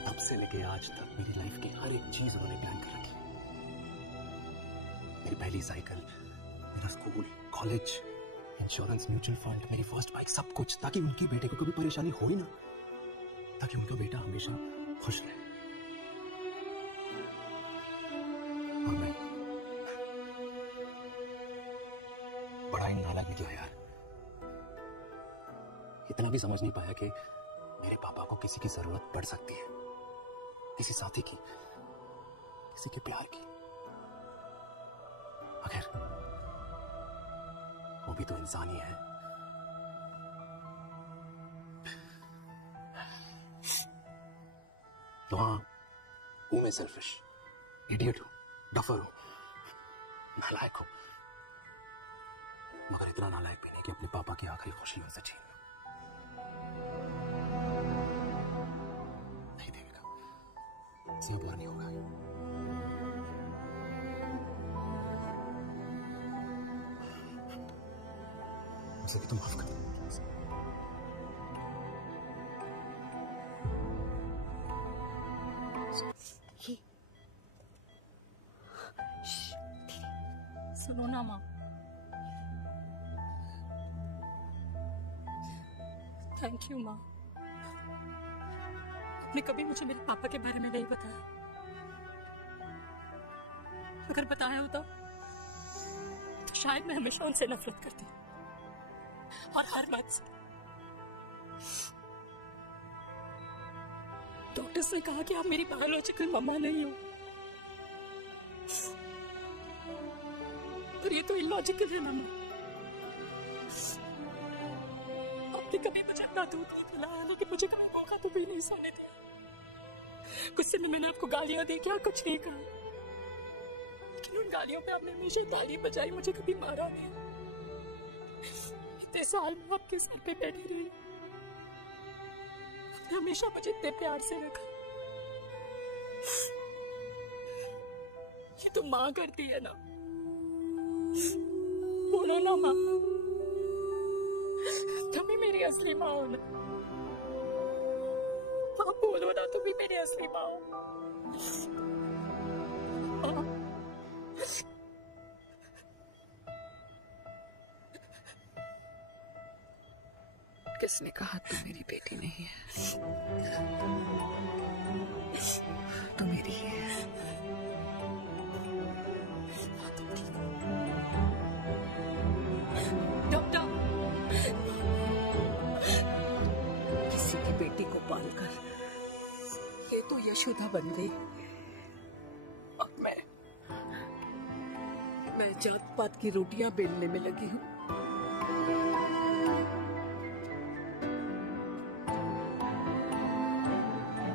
तब से लेके आज तक मेरी लाइफ की हर एक चीज उन्होंने प्लान कर रखी। मेरी पहली साइकिल, मेरा school, college, insurance, mutual fund, मेरी फर्स्ट बाइक, सब कुछ, ताकि उनकी बेटे को कभी परेशानी हो ही ना, ताकि उनका बेटा हमेशा खुश रहे। और मैं बड़ा ही नालायक निकला यार। इतना भी समझ नहीं पाया कि मेरे पापा को किसी की जरूरत पड़ सकती है, किसी साथी की, किसी के प्यार की। मगर वो भी तो इंसान ही है। तो हाँ, हूं मैं सेल्फिश, इडियट हूं, डफर हूं, नालायक हूं, मगर इतना नालायक भी नहीं कि अपने पापा की आखिरी खुशी उनसे छीन लूं। नहीं देविका, इसमें बार नहीं होगा। मुझे भी तो माफ कर दो। सुनो ना माँ, थैंक यू माँ। आपने कभी मुझे मेरे पापा के बारे में नहीं बताया। अगर बताया होता तो शायद मैं हमेशा उनसे नफरत करती, और हर बात से। डॉक्टर्स ने कहा कि आप मेरी बायोलॉजिकल मम्मा नहीं हो, पर ये तो इलॉजिकल है मामा। आपने कभी मुझे अपना दूध नहीं पिलाया, लेकिन मुझे कभी मौका तो भी नहीं सोने दिया। कुछ दिन मैंने आपको गालियां दी, क्या कुछ नहीं कहा, लेकिन उन गालियों पे आपने हमेशा ताली बजाई, मुझे कभी मारा नहीं। इतने साल में आपके सर पे बैठी रही, आपने हमेशा मुझे इतने प्यार से रखा। ये तो माँ करती है ना। बोलो ना माँ, तुम ही मेरी असली माँ हो ना। आप बोलो ना, तुम ही मेरी असली माँ हो। किसने कहा तू मेरी बेटी नहीं है? तू मेरी है। डॉक्टर, किसी की बेटी को पालकर ये तो यशोदा बन गई, और मैं जात पात की रोटियां बेलने में लगी हूँ।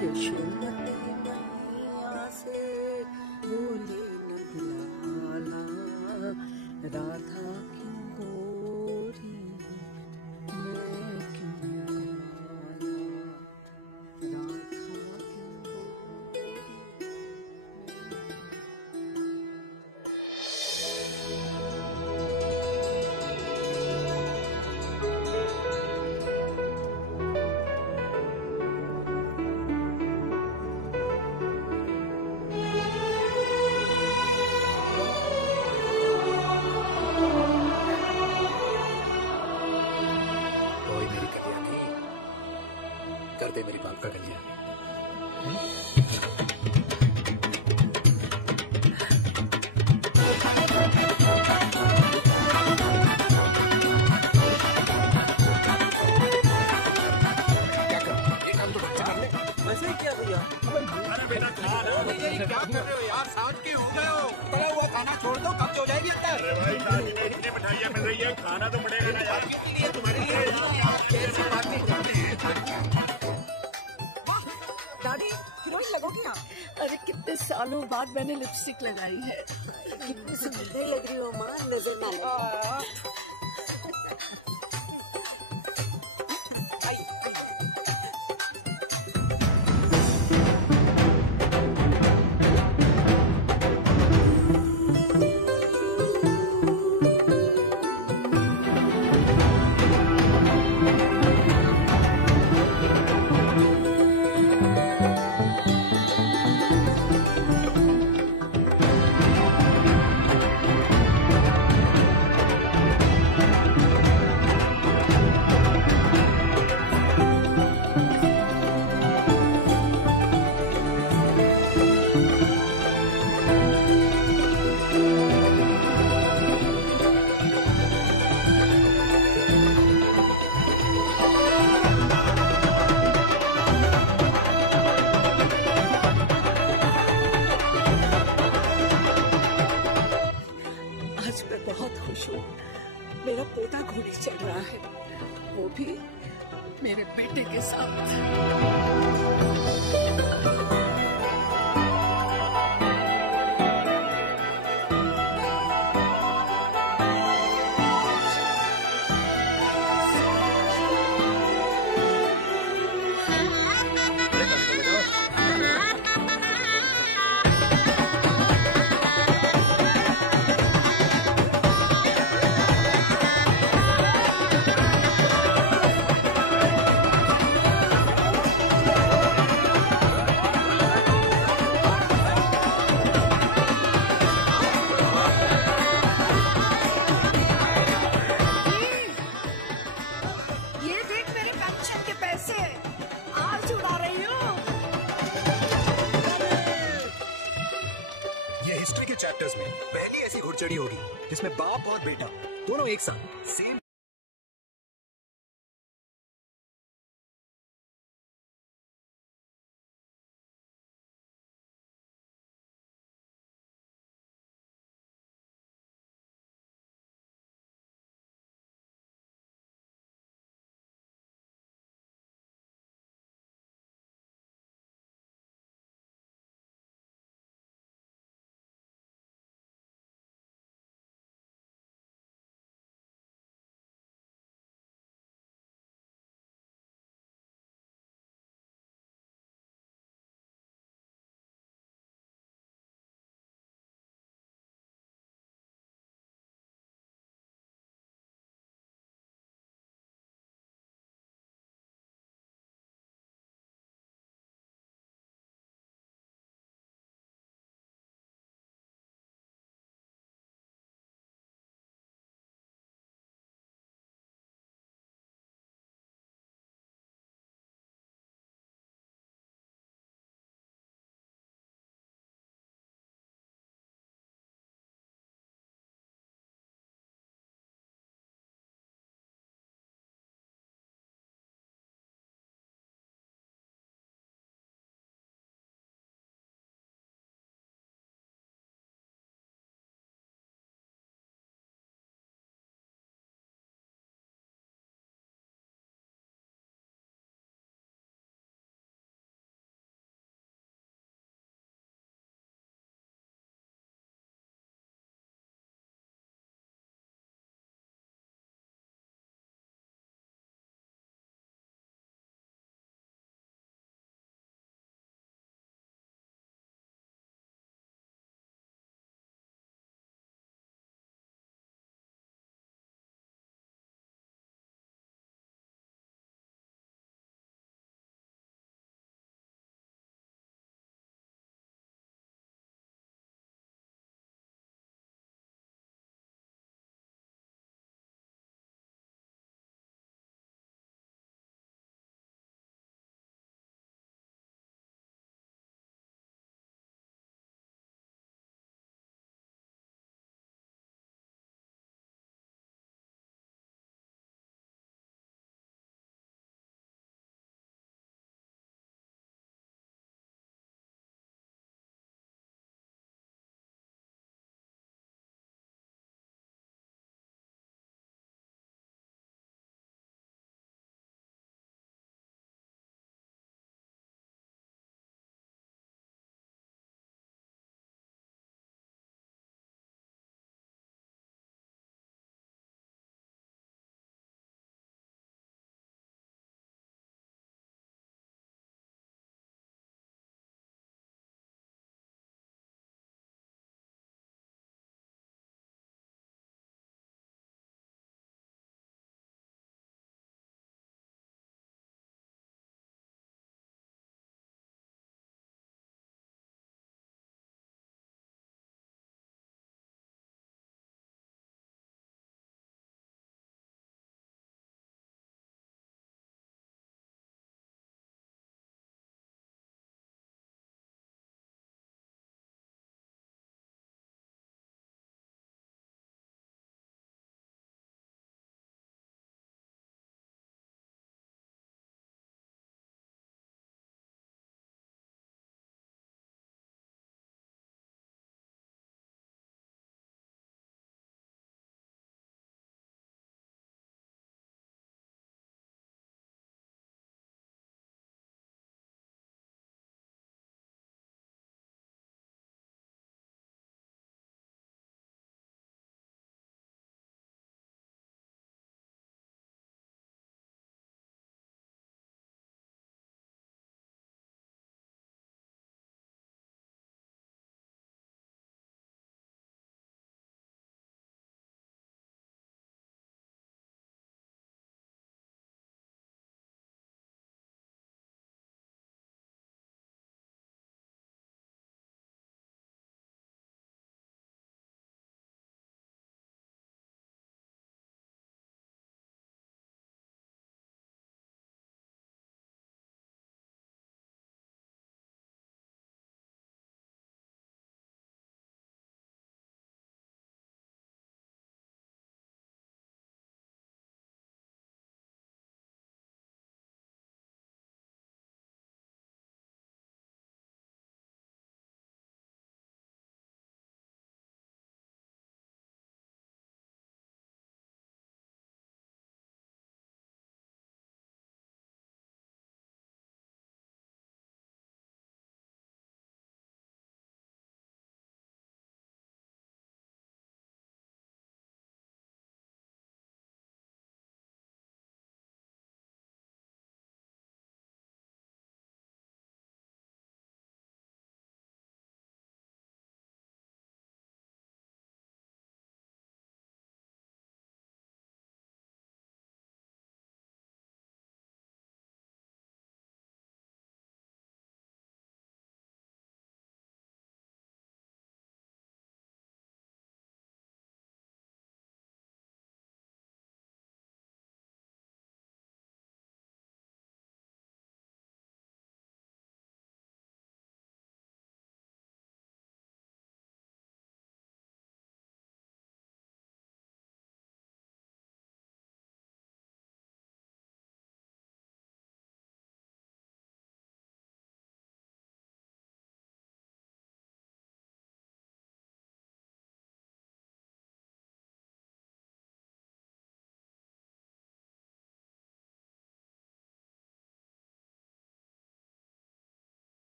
यशोमती मैया से बोले न बुलाना। कर रहे हो यार? सांझ के हो गए हो। तला हुआ खाना छोड़ दो, कब हो जाएगी अंदर? अरे भाई शादी में इतनी मिठाइयाँ मिल रही है, खाना तो पड़ेगा ना यार। ये तुम्हारे लिए कैसे बातें करते हैं? दादी हीरोइन लगोगी आप? अरे कितने सालों बाद मैंने लिपस्टिक लगाई है। कितनी सुंदर लग रही हो माँ, नजर ना लगे। आज मैं बहुत खुश हूँ। मेरा पोता घोड़ी चढ़ रहा है, वो भी मेरे बेटे के साथ। ये देख मेरे पेंशन के पैसे आज उड़ा रही हूँ। ये हिस्ट्री के चैप्टर्स में पहली ऐसी घुड़चढ़ी होगी जिसमें बाप और बेटा दोनों एक साथ सेम